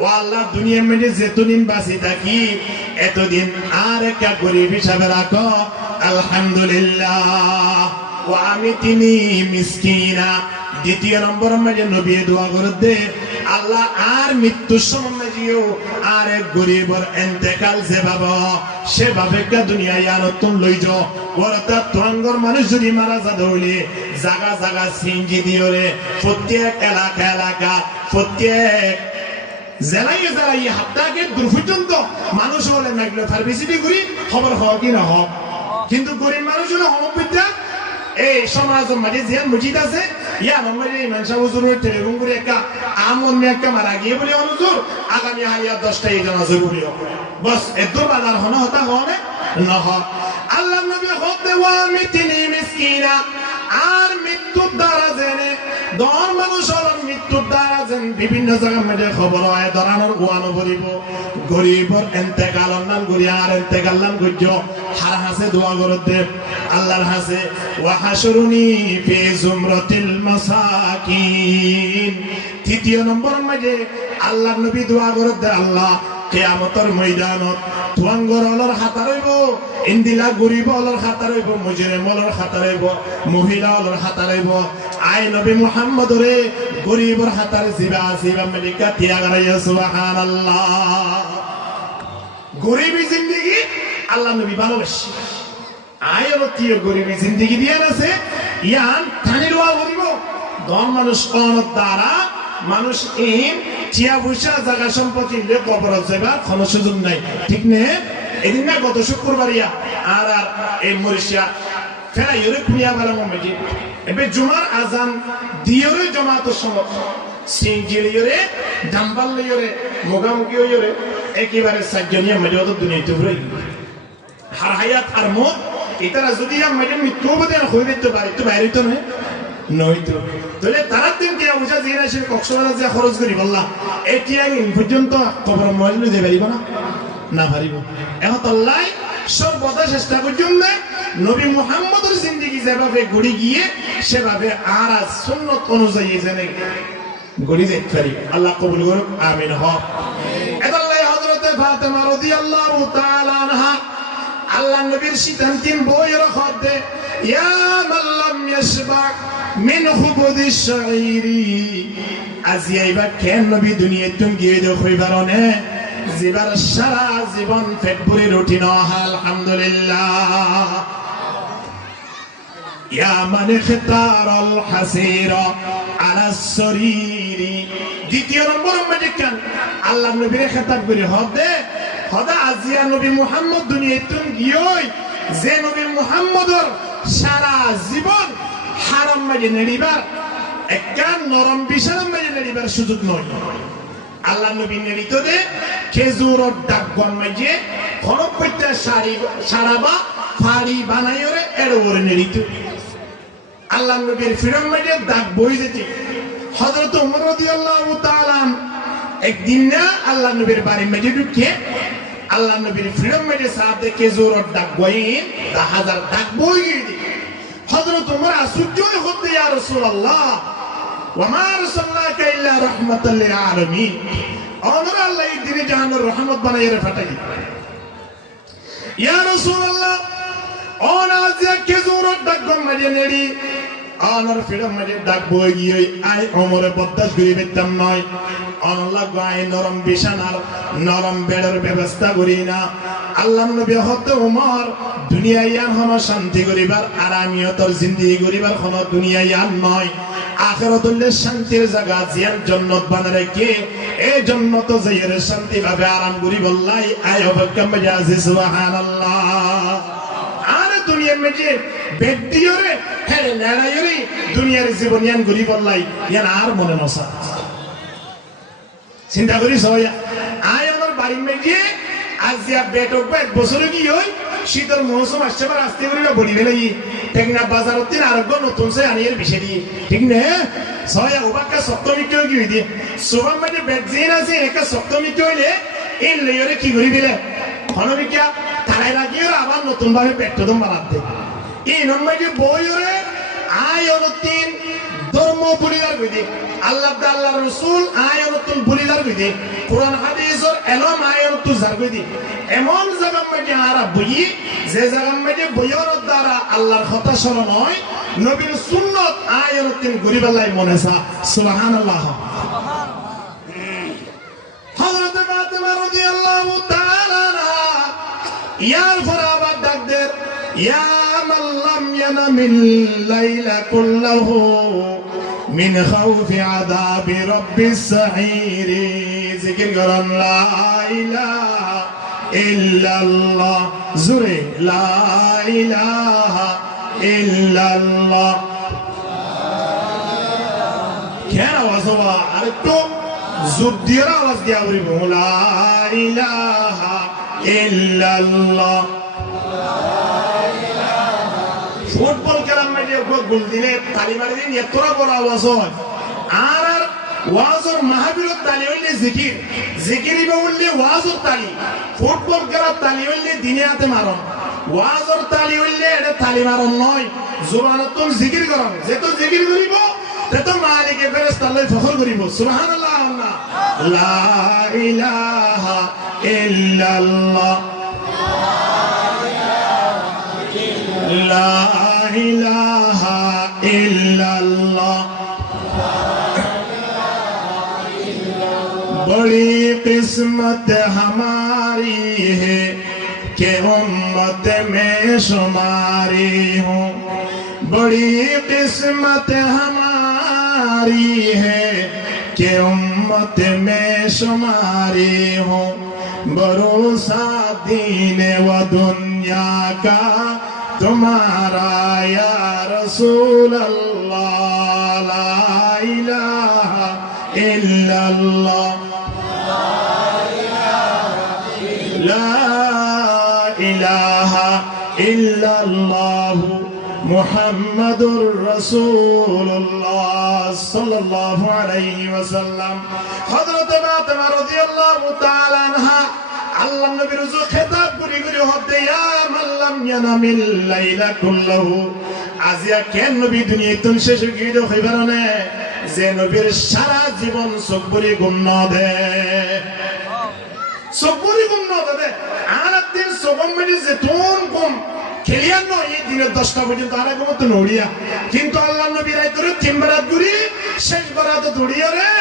ও আল্লাহ দুনিয়ার মধ্যে যতদিন বাঁচি থাকি এতদিন আর একটা গরিব হিসাবে রাখো আলহামদুলিল্লাহ ও আমিতনি মিসকিনা দ্বিতীয় নম্বর মধ্যে নবী দোয়া করে দে আল্লাহ আর মৃত্যুর সময় দিও আর এক গরিবর ইন্তেকাল যেভাবে সেভাবে কা দুনিয়া ইয়ানতুন লই যাও ওরতা তোঙ্গর মানুষ যদি মারা যা হইলে জায়গা জায়গা সিনজি দিওরে প্রত্যেক এলাকা প্রত্যেক জেলায় জেলায় হাত্তাকে দূর পর্যন্ত মানুষ হলে নাগলে ফার্মেসিটি করি খবর হওয়া কি না হোক কিন্তু গরিব মানুষ হলে হমবিদ্যা এই সমাজের মাঝে যে মসজিদ আছে ইয়া আমাদের ইমাম সাহেব হুজুরের টেলিফোন করে একটা আমন মে একটা মারা গিয়ে বলে হুজুর আগামী হারিয়া 10টা জানাজা করিও বস এত বাজার হনা হতা হনে না হ আল্লাহ নবী হতে ওয়া মিতিনি মিসকিনা আর মৃত্যুর দ্বারা জেনে দর মানুষ হলেন মৃত্যুর দ্বারা জেন বিভিন্ন জায়গার মধ্যে খবর হয় দরানোর গোয়ানো বলিব গরিবর ইন্তেকাল নাম করি আর ইন্তেকাল নাম করছ হার হাসে দোয়া করে দে আল্লাহর হাসে ওয়া হাশরুনি ফি জুমরাতিল মাসাকিন তৃতীয় নম্বর মধ্যে আল্লাহর নবী দোয়া করে দে আল্লাহ কিয়ামতের ময়দানত তুয়াঙ্গর অলর হাতা রইব ইন্দিলা গরিব অলর হাতা রইব মুজরিম অলর হাতা রইব মহিলা অলর হাতা রইব আই নবী মুহাম্মদ রে গরিবর হাতার জিবা মেলিকা তিয়া গারাইয়া সুবহানাল্লাহ গরিবী জিন্দেগি আল্লাহ নবী ভালোবাসে আয় অতীয় গরিবী জিন্দেগি দিয়ে আছে ইয়ান থানির ওয়া করিব দন মানুষ কোন দ্বারা মানুষ ইন টিয়া পয়সা জায়গা সম্পত্তি লে কবর যাবা কোনো সুযোগ নাই ঠিক নে এদিন না গত শুক্রবারিয়া আর এই মরিশিয়া ফেরা ইউরে কুনিয়া বালা মমেজি এবে জুমার আজান দিয়রে জামাত সমত সিনজিলে ইউরে ডাম্বাল ইউরে মুগামুগি ইউরে একেবারে সাজ্জনিয়া মজুদ দুনিয়াতে ঘুরে আর হায়াত আর মত এটারা যদি আমাদের মৃত্যু অবদান হইবে তো পারে তো বাইরে তো নয় নয়তো তাহলে তারা দিন কে বুঝা যে সে কক্সবাজার যে খরচ করি বললা এটি আগে পর্যন্ত কবর মহিল যে পারিব না না পারিব এখন আল্লাহ সর্বদা চেষ্টা করছেন নবী মুহাম্মদের জিন্দেগি যেভাবে গড়ি গিয়ে সেভাবে আর সুন্নত অনুযায়ী যেন গড়ি যেতে পারি আল্লাহ কবুল করুক আমিন হক এদাল্লাহ হযরতে ফাতেমা রাদিয়াল্লাহু তাআলা আনহা আল্লাহ নবীর সিদ্ধান্তিন বইয়ের খদ্দে ইয়া মাল্লাম ইয়াশবা মিন খুবুদিশ শাইরি আজিয়াইবা কেন নবী দুনিয়াতুন গিয়ে দেখইবারনে জিবার সারা জীবন পেট ভরে রুটি নহা আলহামদুলিল্লাহ ইয়া মান খিতারাল হাসিরা আলা সরিরি দ্বিতীয় নম্বর মধ্যে কেন আল্লাহ নবীর খেতাব করে হবে খোদা আজিয়া নবী মুহাম্মদ দুনিয়াতুন গিয়ে যে নবী মুহাম্মদর সারা জীবন হারাম মাঝে নেড়িবার একটা নরম বিছানার মাঝে নেড়িবার সুযোগ নয় আল্লাহ নবী নেড়িত দে খেজুরর ডাকগম মাঝে খনপত্যা সারাবা ফাড়ি বানাইরে এর ওরে নেড়িত আল্লাহ নবীর ফিরম মাঝে দাগ বই যেতে হযরত ওমর রাদিয়াল্লাহু তাআলা একদিন না আল্লাহ নবীর বাড়ি মাঝে ঢুকে আল্লাহ নবীর ফিরম মাঝে সাথে খেজুরর ডাক বই 10,000 ডাক বই হযরত ওমর আশ্চর্য হতে ইয়া রাসূলুল্লাহ ওয়া মা আরসালনাকা ইল্লা রাহমাতাল লিল আলামিন ওমর আল্লাহ দিনে জাহানের রহমত বানাইরে ফাটাই ইয়া রাসূলুল্লাহ ওনাজে খেজুরর ডাক মাঝে নেড়ি আনার ফিরম মাঝে ডাক বই গিয়ে আই ওমরে বদাস করি বেতাম নয় আল্লাহ গায় নরম বিছানার নরম বেডের ব্যবস্থা করি না আল্লাহ নবী হতে ওমর দুনিয়ায় আর হন শান্তি করিবার আরামিয়তর জিন্দেগি করিবার কোন দুনিয়ায় আর নয় আখিরাতুল্লাহ শান্তির জায়গা জিয়ার জান্নাত বানারে কে এই জান্নাত যাইয়ের শান্তি ভাবে আরাম করি বললাই আয় অবাক্কাম বাজি সুবহানাল্লাহ আর দুনিয়ার মধ্যে বেদিয়রে হেলে লড়াইরে দুনিয়ার জীবন ইয়ান করি বললাই ইয়ান আর মনে নসা চিন্তা করি সবাই আয় আমার বাড়ির মধ্যে আজিয়া বেটক এক বছর কি হই শীতের মৌসুম আসছে বা রাস্তে করে বড়ি ফেলাই টেকনা বাজারত দিন আরোগ্য নতুন সে আনিয়ে বিষে দিয়ে ঠিক না সয়া ওবাক্কা সপ্তমী কেউ কি হই দিয়ে সুবাম মানে বেজিন আছে একা সপ্তমী কে হইলে এই লেয়রে কি করি দিলে হনবিকা তারাই লাগিয়ে আবার নতুন ভাবে পেট্রোদম বানাতে এই নম্বরে বইরে আয় অনুতিন ধর্ম বলিদার বিধি আল্লাহ আল্লাহ রসুল আয়াতুল বলিদার বিধি কোরআন হাদিসের এলম আয়াতুল জার বিধি এমন জায়গার মধ্যে আর বই যে জায়গার মধ্যে বইয়ের দ্বারা আল্লাহর কথা স্মরণ হয় নবীর সুন্নত আয়াতুল গরিবাল্লাহ মনেসা সুবহানাল্লাহ হযরত ফাতেমা রাদিয়াল্লাহু তাআলা ইয়ার ফরাবাদ ডাকদের ইয়া মান লাম ইয়ানামিল লাইলা কুল্লাহু من خوف عذاب رب السعير ذكر قرن لا إله إلا الله زري لا إله إلا الله كان وزوا أردو زديرا وزديا وربه لا إله إلا الله ফুটবল খেলার মাঠে গোল দিলে তালি মারি দিন এতটা বড় আওয়াজ হয় আর ওয়াজর মাহফিলত তালি হইলে জিকির জিকির বললে ওয়াজর তালি ফুটবল খেলার তালি হইলে দিনে হাতে মারন ওয়াজর তালি হইলে এটা তালি মারন নয় জোবানত তুমি জিকির করো যেহেতু জিকির করিব তেতো মালিকে ফেরেশতা আল্লাহ ফখর করিব সুবহানাল্লাহ লা ইলাহা ইল্লাল্লাহ লা ইলাহা ইল্লাল্লাহ बड़ी किस्मत हमारी है कि उम्मत में शुमारी हूँ बड़ी किस्मत हमारी है कि उम्मत में शुमारी हूँ भरोसा दीन व दुनिया का तुम्हारा या रसूल अल्लाह ला इलाहा इल्लल्लाह لا إله মুহাম্মাদুর রাসূলুল্লাহ সাল্লাল্লাহু আলাইহি ওয়াসাল্লাম। হযরত ফাতেমা রাদিয়াল্লাহু তাআলা আনহা আল্লাহর নবীর রুজু খেতাব করি করি হতে ইয়া মাল্লাম ইয়ানামিল লাইলা কুল্লাহু, আজিয়া কেন নবী দুনিয়ায় তুন শেষ গিয়ে হইবার না যে নবীর সারা জীবন চোখবুরি গুণ দে, চোখবুরি গুণ দে। আর দিন চোখম মেরে যে তুন কম খেলিয়ান নয় এই দিনের 10টা পর্যন্ত আর এক মতো নড়িয়া, কিন্তু আল্লাহ নবীর আই তোর 3 বারাত ঘুরি শেষ বারাত দড়িয়া রে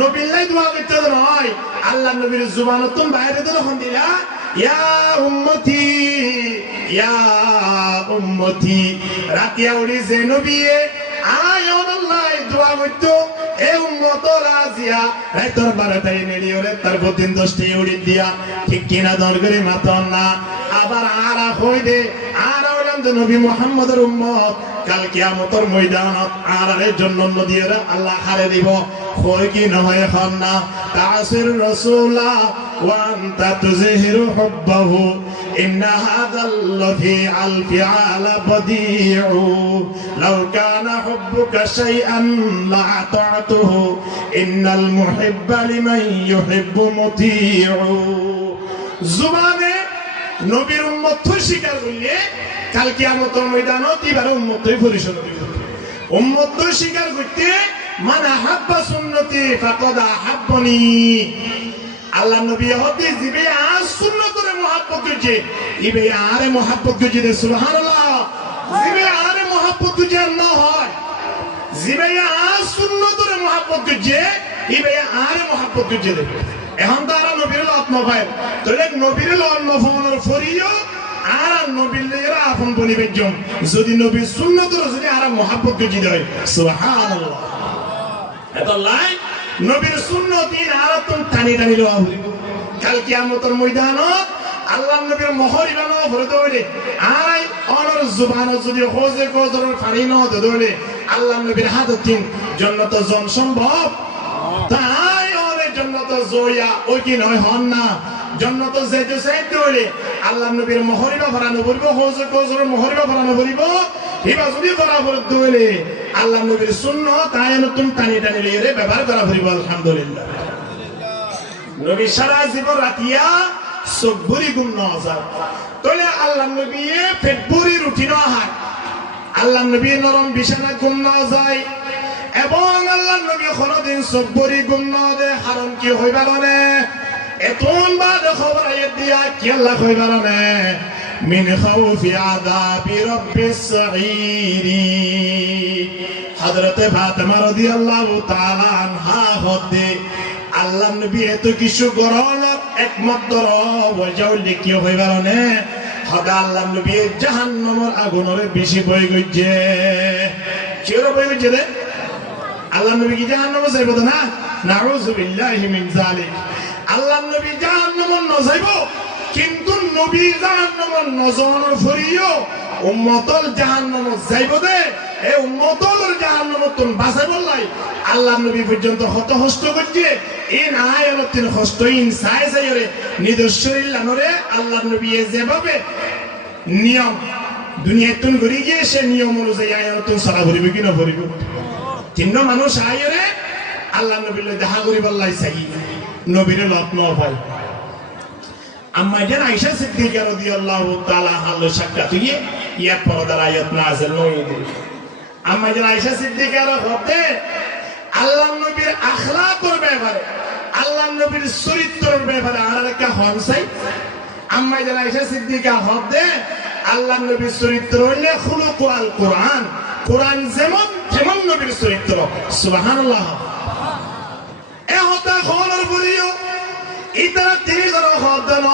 নবীর লাই দোয়া করতে নয়, আল্লাহ নবীর জুবান তুমি বাইরে তো যখন দিলা ইয়া উম্মতি ইয়া উম্মতি রাতিয়া উড়ি যে নবী আয় আল্লাহ দোয়া করতো এ উম্মত রাজিয়া রাইতর বারাতাই নেড়িওরে তার প্রতিদিন 10টি উড়ি দিয়া, ঠিক কিনা দর করে মাতন না আবার আরা হই দে আর নবী মুহাম্মদের উম্মত কাল কিয়ামতের ময়দানত আরারের জন্য নদীরা আল্লাহ হারে দিব কই কি নহয় এখন না তাসির রাসূলা ওয়া আনতা তুযহিরু হুব্বাহু ইন্না হাযাল্লাযী আল ফিআলা বাদিউ লাউ কানা হুব্বুকা শাইআন লা আতা'তুহু ইন্নাল মুহিব্বা লিমান ইউহিব্বু মুতিউ। জুবানে নবীর উম্মত স্বীকার করলে কাল কিয়ামতের ময়দানত এবারে উম্মতই পরিশোধ হইব। উম্মত স্বীকার করতে মান আহাব্বা সুন্নতি ফাকাদ আহাব্বানি, আল্লাহ নবী হতে জিবে আর সুন্নতরে মহব্বত করছে ইবে আরে মহব্বত করছে দে সুবহানাল্লাহ। জিবে আরে মহব্বত করছে না হয়, জিবে আর সুন্নতরে মহব্বত করছে ইবে আরে মহব্বত করছে দে। এখন তারা নবীর আত্মা পায় তাহলে নবীর অন্নফনের ফরিও আর নবীর লেরা আপন বলিবে জম যদি নবীর সুন্নতর যদি আর মহব্বত করছি দেয় সুবহানাল্লাহ। এত লাই নবীর সুন্নতিন আর তুমি টানি টানি লওয়া হইব কাল কিয়ামতের ময়দানত আল্লাহ নবীর মহরিবা না ভরে দইলে আর অনর জুবান যদি হোজে গোজর ফাড়ি না দইলে আল্লাহ নবীর হাততিন জান্নাত জন সম্ভব তাই ওরে জান্নাত জয়া ওই কি নয় হন না জান্নাত যাইতে চাইতে হইলে আল্লাহ নবীর মহরিবা ভরানো বলবো হোজে গোজর মহরিবা ভরানো বলব হিবা যদি করা ভরে দইলে আল্লাহ নবীর সুন্নাত আয়ান তুমি টানি টানি লইরে ব্যবহার করা ভরিব আলহামদুলিল্লাহ। নবী সারা জীবন রাতিয়া চোখবুরি গুম না যায় তাহলে আল্লাহ নবী পেটবুরি রুটি না হয়, আল্লাহ নবী নরম বিছানা গুম না যায় এবং আল্লাহ নবী কোনদিন চোখবুরি গুম না দে কারণ কি হইবার না এতন বাদ খবর আইয়া দিয়া কি আল্লাহ হইবার না মিন খাউফি আযাবি রাব্বিস সাঈরি। হযরত ফাতেমা রাদিয়াল্লাহু তাআলা আনহা হতে আল্লাহ নবী এত কিছু গরলত একমাত্র ওয়াজাউ লিখিও হইবার না হদা আল্লাহ নবী জাহান্নামের আগুনরে বেশি ভয় গইছে চির ভয় গইছে রে আল্লাহ নবী কি জাহান্নামে যাইব না নাউযু বিল্লাহি মিন যালিক। আল্লাহ নবী জাহান্নামে ন যাইব কিন্তু নবী জাহান্নামের নজরের ফরিও উম্মতল জাহান্নামে যাইব দে এই উম্মতল জাহান্নামে তুন বাঁচাই বললাই আল্লাহ নবী পর্যন্ত হত হস্ত করছে ইন আয়াতিন হস্ত ইন সাই সাইরে নিদর্শন লানরে আল্লাহ নবী যেভাবে নিয়ম দুনিয়ায় তুন ঘুরি গিয়ে সে নিয়ম অনুযায়ী আয়াতুন সারা ভরিবে কি না ভরিব তিন মানুষ আইরে আল্লাহ নবীর দেখা করি বললাই চাই নবীর লত ন ভাই আম্মা জান আয়েশা সিদ্দিকা রাদিয়াল্লাহু তাআলা আনহা সাক্ষাৎ হইয়ে ইয়া পরদার আয়াত নাযিল হইছে। আম্মা জান আয়েশা সিদ্দিকার হতে আল্লাহ নবীর আখলাকের ব্যাপারে আল্লাহ নবীর চরিত্রের ব্যাপারে আর একটা হন চাই। আম্মা জান আয়েশা সিদ্দিকা হতে আল্লাহ নবীর চরিত্র হইলে খুলুকুল কোরআন, কোরআন যেমন তেমন নবীর চরিত্র সুবহানাল্লাহ। এ হতা খবর বলিও ইতারা তিনি ধরো হদন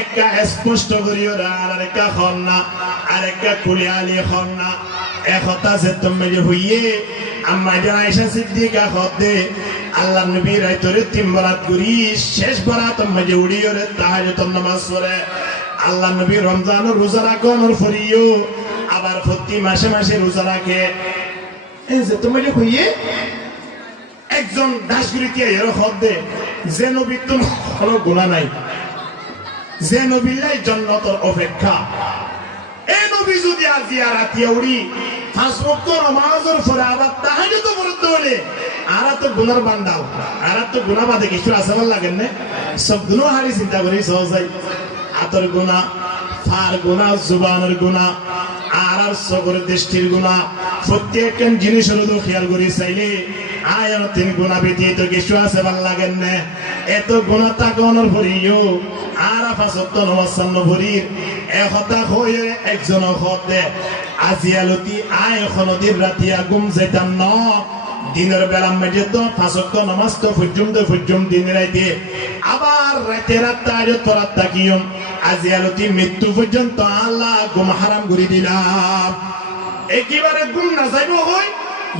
একটা স্পষ্ট করিও আর একটা খন না আর একটা কুলিয়ালি খন না এক হতা যে তুমি যে হইয়ে আম্মা জান আয়েশা সিদ্দিকা হতে আল্লাহ নবী রাইতরে 3 বরাত করি শেষ বরাত তুমি যে উড়িও রে তাহাজ্জুদ নামাজ পড়ে আল্লাহ নবী রমজান রোজা রাখেন আর ফরিও আবার প্রতি মাসে মাসে রোজা রাখে। এই যে তুমি যে হইয়ে একজন দাসগুলিকে এর হদে যে নবীর তো কোনো গুনাহ নাই যে নবীলাই জান্নাতের অপেক্ষা এই নবী যদি জিয়ারাত ইয়াউরি পাঁচ ওয়াক্ত নামাজের পরে আবার তাহাজ্জুদ পড়তে হলে আর তো গুনার বান্দাও আর তো গুনাহ বাদে কিছু আছে ভাল লাগে না সব গুনাহ হারি চিন্তা করি সহজাই আতর গুনাহ ফার গুনাহ জুবানের গুনাহ আর সগর দৃষ্টির গুনাহ প্রত্যেক জিনিসের তো খেয়াল করি চাইলে আয়ার তিন গুনাহ ব্যতীত কিছু আছে ভাল লাগে না এত গুনাহ তাকনের ভরিও আর পাঁচ ওয়াক্ত নামাজ সান্ন ভরির একতা হয়ে একজন হতে আজিয়ালতি আয় খনদির রাতিয়া গুম যেতাম ন দিনের বেলা মেজে তো পাঁচ ওয়াক্ত নামাজ তো ফুজুম দিন রাইতে আবার রাতে তাহাজ্জুদ পড়ার তাকিয়ম আজিয়ালতি মৃত্যু পর্যন্ত আল্লাহ গুম হারাম করে দিলাম একেবারে গুম না যাইব হই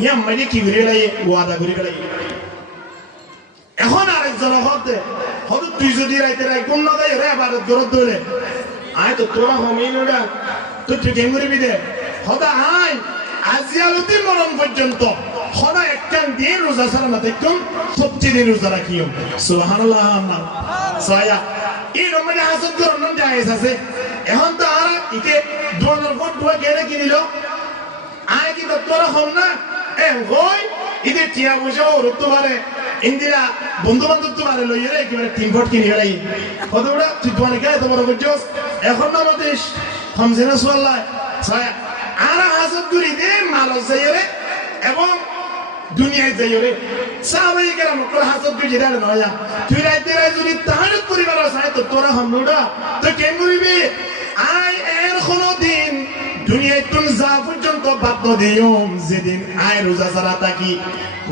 ইয়া মেজে কি করে লাই ওয়াদা করে লাই এখন আরেকজন হতে হয়তো তুই যদি রাইতে গুম না যাই রে আবার জোর ধরে আয় তো তোরা হমিন ওটা তুই ঠিক করবি দে হদা আয় আজিয়ালতি মরণ পর্যন্ত হদা একখান দিয়ে রোজা ছাড়া না দেখুন সবচেয়ে দিন রোজা রাখিও সুবহানাল্লাহ সায়া এই রমজানে হাসদ করন জায়েজ আছে এখন তো আর ইকে দোয়ার পর দোয়া গেলে কি নিল আয় কি তোরা হম না এ হই ইদে টিয়া বসে রুতু পারে ইন্দিরা বন্ধু বান্ধব তো পারে লইরে একেবারে তিন ফুট কিনে গেলাই কতটা তুই দোয়ানে গায়ে তোমার বুঝছস এখন না আমাদের হামজেনা সুল্লাহ সায়া আর হাসদ করি দে মালস যাইরে এবং দুনিয়ায় যাইরে সাহাবাই কেরাম কোন হাসদ করি যেটা নয়া তুই রাইতে যদি তাহাজ্জুদ পরিবার আছে তো তোরা হামনুডা তো কেন করিবি আই এর কোনদিন দুনিয়ায় তুই যা পর্যন্ত বাধ্য দিয়ম যেদিন আয় রোজা ছাড়া থাকি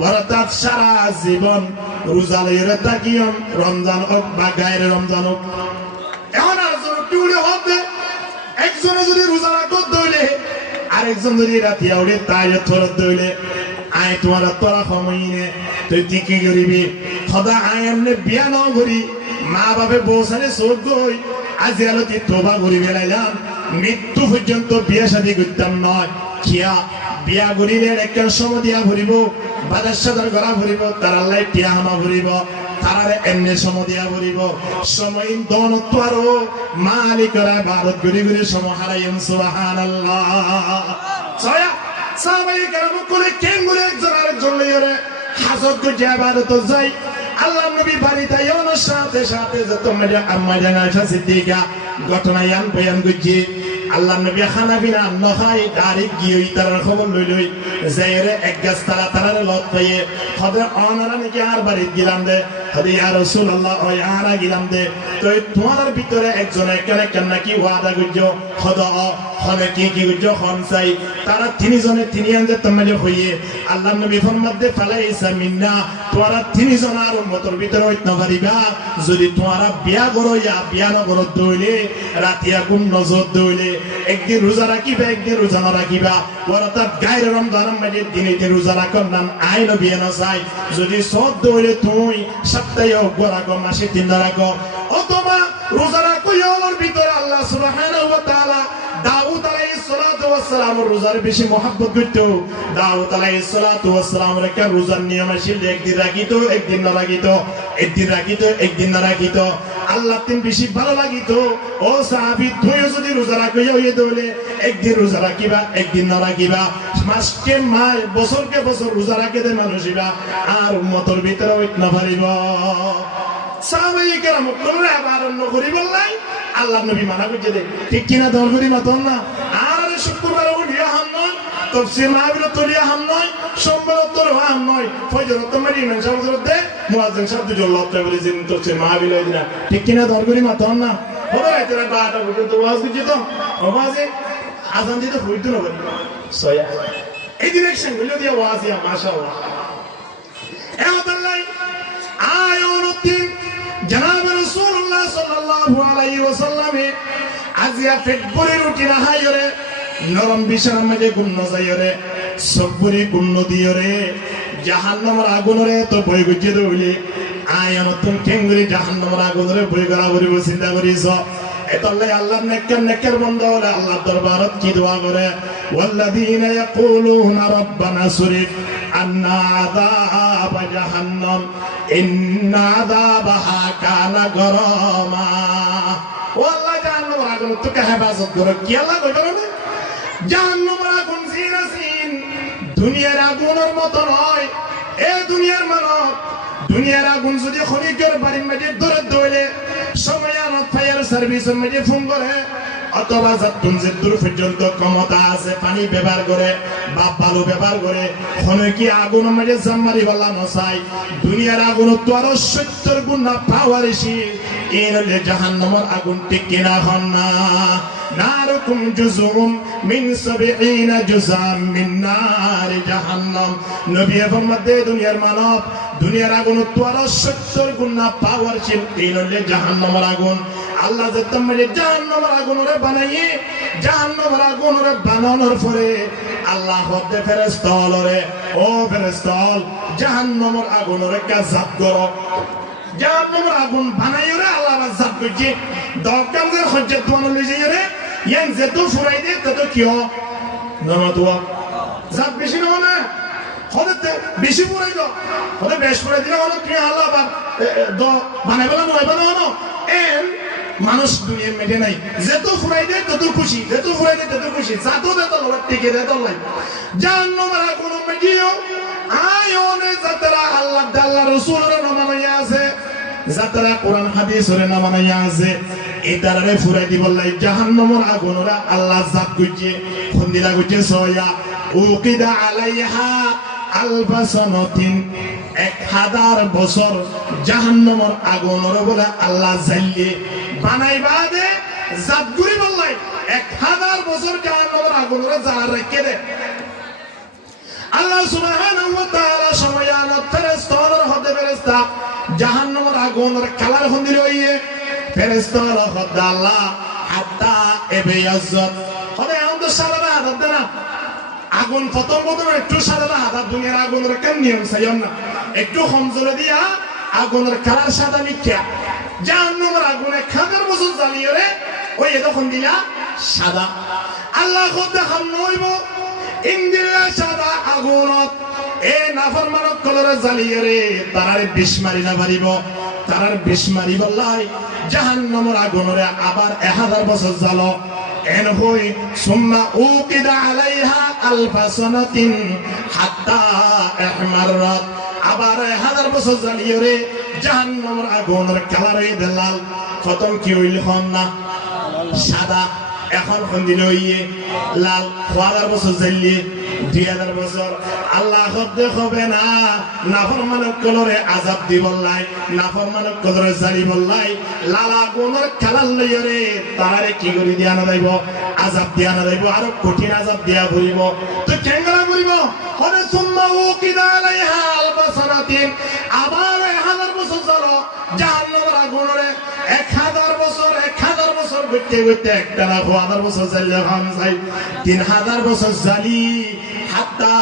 অর্থাৎ সারা জীবন রোজা লইরে থাকিয়ম রমজান হোক বা গায়ের রমজান হোক এখন আর জন টুড়ে হবে একজনে যদি রোজা রাখত দইলে আরেকজন যদি রাতি আউড়ে তাই থরত দইলে আয় তোমার তোরা সময় তুই কি করিবি সদা আয় এমনি বিয়া ন করি মা বাপে বউসারে চোখ গই আজি আলোতে তোবা করি বেলাইলাম মৃত্যু পর্যন্ত বিয়া শাদী করতাম নয় কিয়া বিয়া করিলে একটা সময় দিয়া ভরিব বাজার সাদার গড়া ভরিব তার আল্লাহ টিয়া হামা ভরিব তারারে এমনি সময় দিয়া ভরিব সময় দনত্ব আরো মালিকরা ভারত ঘুরি ঘুরি সময় হারাইম সুবহানাল্লাহ ছয়া সাহাবায়ে কেরাম কোলে কেন করে একজন আরেকজন লইরে হাজত করে ইবাদত যাই আল্লাহ নবী বাড়িতে আয়োর সাথে সাথে যত মেজা আম্মা জানা সিদ্দিকা ঘটনা ইয়ান বয়ান করছি আল্লাহ নবী খানা বিনা নখাই ডাইরেক্ট গিয়ে তার খবর লই যাইরে এক গাছ তারা লত পাইয়ে হদে অনারা নাকি আর বাড়ি গিলাম দে হদে ইয়া রাসূলুল্লাহ ও ইয়ারা গিলাম দে তো তোমাদের ভিতরে একজনে কেন নাকি ওয়াদা করছো হদ হনে কি করছো হন চাই তারা তিনজনে তিনজনে তোমরা হইয়ে আল্লাহ নবী ফরমাত দে ফালাইসা মিন্না তোরা তিনজন আর উম্মতের ভিতরে হইত না পারিবা যদি তোমরা বিয়া করো ইয়া বিয়া না করো দইলে রাতিয়া গুম নজর দইলে একদিন রোজা রাখিবা একদিন রোজা না রাখিবা অর্থাৎ গায়ের রমজানের মাঝে দিনে রোজা রাখার নাম আইন বিয়ে না চাই যদি সব দইলে তুই সপ্তাহে রাখো মাসে 3 দিন রাখো অথবা রোজা রাখো ইয়ার ভিতরে আল্লাহ সুবহানাহু ওয়া তাআলা দাউদ আলাইহিস সালাতু ওয়াস সালাম রোজার বেশি মহব্বত করতো দাউদ আলাইহিস সালাতু ওয়াস সালাম রেখে রোজার নিয়ম ছিল একদিন রাখিতো একদিন না রাখিতো একদিন রাখিতো একদিন না রাখিতো আল্লাহ তিন বেশি ভালো লাগিতো ও সাহাবী তুই যদি রোজা রাখো ইয়ে দলে একদিন রোজা রাখিবা একদিন না রাখিবা মাসকে মাস বছরকে বছর রোজা রাখে দে মানুষিবা আর উম্মতের ভিতরে হইত না পারিব সাহাবায়ে কেরাম কোন আবার অন্য করি বললাই আল্লাহ নবী মানা করছে দে ঠিক কিনা দরবারি মাতন না আর শুক্রবার উঠিয়া হাম নয় তাফসীর মাহফিল তলিয়া হাম নয় সোমবার তোর হাম নয় ফজর তো মারি না সবজর দে মুয়াজ্জিন সাহেব জল্লাহ তাআলা জিন তাফসীর মাহফিল দিনা ঠিক কিনা দরবারি মাতন না বড় রাইতে বাটা বুঝে তো ওয়াজ দিতে তো আওয়াজে আজান দিতে হইতো না বলি সয়া এই ডিরেকশন গুলো দিয়া ওয়াজ ইয়া মাশাআল্লাহ এমতাল্লাই আয়াতুন জনাব রাসূলুল্লাহ সাল্লাল্লাহু আলাইহি ওয়াসাল্লাম আজিয়া ফেটবুরি রুটি না হাইরে নরম বিছানার মধ্যে গুণ যায়রে সবুরি গুণ দিয়রে জাহান্নামের আগুনরে তো বই গুজে দইলে আয়াতুন কেঙ্গুরি জাহান্নামের আগুনরে বই গলা ভরি চিন্তা করিস এতলাই আল্লাহ নেকের বন্ধ হলে আল্লাহ দরবারত কি দোয়া করে ওয়াল্লাযীনা ইয়াকুলুনা রাব্বানা সুরিফ আন্না আযাব জাহান্নাম ইন্না আযাবাহা কানা গরামা ও আল্লাহ জাহান্নামের আগুন থেকে হেফাজত করো কি আল্লাহ কইবে না জাহান্নামের আগুন জিনাসিন দুনিয়ার আগুনের মতো নয়। এ দুনিয়ার মানব, দুনিয়ার আগুন যদি খনিকের বাড়ির মধ্যে ধরে দৌড়ে সময় আনত ফায়ার সার্ভিসের মধ্যে ফোন করে অথবা যাতুন যে দূর পর্যন্ত ক্ষমতা আছে পানি ব্যবহার করে বা বালু ব্যবহার করে খনিকি আগুনের মধ্যে জাম্মারি বলা নসাই দুনিয়ার আগুন তো আরো 70 গুণ না পাওয়ার এসে এর জাহান্নামের আগুন ঠিক কিনা হন না। নারুকুম জুজুম মিন 70 জুজাম মিন নার জাহান্নাম। নবী ফরমাতে দুনিয়ার মানব দুনিয়ার আগুন তো আরো 70 গুণ না পাওয়ার ছিল এই হলো জাহান্নামের আগুন। আল্লাহ যে তোমাকে জাহান্নামের আগুনরে বানাইয়ে জাহান্নামের আগুনরে বানানোর পরে আল্লাহ হতে ফেরেশতা হলরে ও ফেরেশতা হল জাহান্নামের আগুনরে কাজাব করো। জাহান্নামের আগুন বানাইরে আল্লাহ আযাব করছে দরকার যে হজ্জত বানানো লইছে রে ইয়ান যেত ফুরাই দে তত কি হয় নরমাতুয়া জাব বেশি না না হতে বেশি ফুরাই দাও হতে বেশ ফুরাই দিলে হলো কি আল্লাহ আবার দ বানাইবলা নয়বলা হলো এন মানুষ দুনিয়ার মেটে নাই যেত ফুরাই দে তত খুশি যেত ফুরাই দে তত খুশি জাতো দে তো লড় টিকে দে তো লাই জাহান্নামের আগুন মেজিও আয়োনে যাতরা আল্লাহ আল্লাহ রাসূলের নামাইয়া আছে যাতরা কোরআন হাদিসের নামাইয়া আছে এটারে ফুরাই দি বললাই জাহান্নামের আগুনরা আল্লাহ জাত কইছে খন্দিলা কইছে সয়া উকিদা আলাইহা আলবাসানাতিন 1000 বছর জাহান্নামের আগুনর বলে আল্লাহ জ্বালিয়ে বানাইবা দে জাতগুরি বললাই 1000 বছর জাহান্নামের আগুনরে জ্বালা রেখে দে। আল্লাহ সুবহানাহু ওয়া তাআলা সময়ত ফেরেশতার হতে ফেরেশতা জাহান্নামের আগুনের কালার হন্দিল হইয়ে ফেরেশতার হতে আল্লাহ হাত্তা এবিয়াজ্জাত হতে আমদ সারা হাত না আগুন প্রথম একটু সাদা হাত দুনিয়ার আগুনের কেন নিয়ম চাইম না একটু কমজোরে দিয়া আগুনের কালার সাদা মিথ্যা জাহান্নামের আগুনে 1000 বছর জ্বালিয়ে রে ওই তখন দিলা সাদা আল্লাহ দেখাম নইব ইন্দিল্লা সাদা আগুনত এ নাফরমানত কলরে জ্বালিয়ে রে তারারে বিষ মারি না পারিব তারার বিষ মারি বললাই জাহান্নামের আগুনরে আবার 1000 বছর জ্বালো এন হই সুম্মা উকিদা আলাইহা আলফাসানাতিন হাত্তা ইহমাররাত আবার 1000 বছর জ্বালিয়ে রে জাহান্নামের আগুনের কালারে লাল প্রথম কি হইল হন না সাদা এখন হন্দিল হইয়ে লাল 1000 বছর জ্বালিয়ে 2000 বছর আল্লাহ হতে হবে না নাফরমানের কলরে আযাব দিবল্লাই নাফরমানের কলরে জারি বললাই লাল আগুনের কালার লইয়ে রে তারে কি করে দিয়া না যাইব আযাব দিয়া না যাইব আর কঠিন আযাব দিয়া ভরিব তো কেঙ্গলা করিব হরে সুম্মা উকিদা আলাইহা আলবাসানাতিন আবার 1000 বছর জ্বালো জাহান্নামের আগুনরে 1000 বছর 1000 বছর করতে করতে একটা না 1000 বছর জ্বালিয়ে ভাম যাই 3000 বছর জ্বালি হাত্তা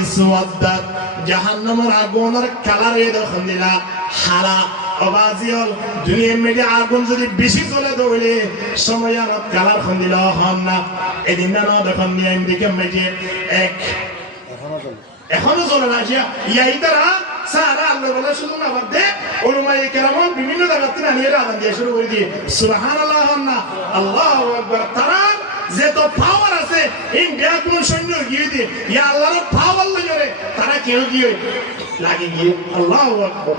ইসওয়াদাত জাহান্নামের আগুনের কালারে দেখুন দিলা হারা অবাজিল দুনিয়ার মেডে আগুন যদি বেশি জ্বলে দৌড়ে সময় আর কালার খন দিলা হন না এদিন না দেখুন নিয়ে আমেরিকা মেজে এক এখনো জ্বলে না ইয়াই তারা সারা আল্লাহ বলে শুধু না বাদ দে ওলমায়ে কেরাম বিভিন্ন জায়গাতে নিয়ে আযান দিয়ে শুরু করে দিয়ে সুবহানাল্লাহ না আল্লাহু আকবার তারা যে তো পাওয়ার আছে ইন্ডিয়া কোন সৈন্য গিয়ে দিয়ে ইয়া আল্লাহর পাওয়ার লাগে তারা কেউ গিয়ে লাগে গিয়ে আল্লাহু আকবার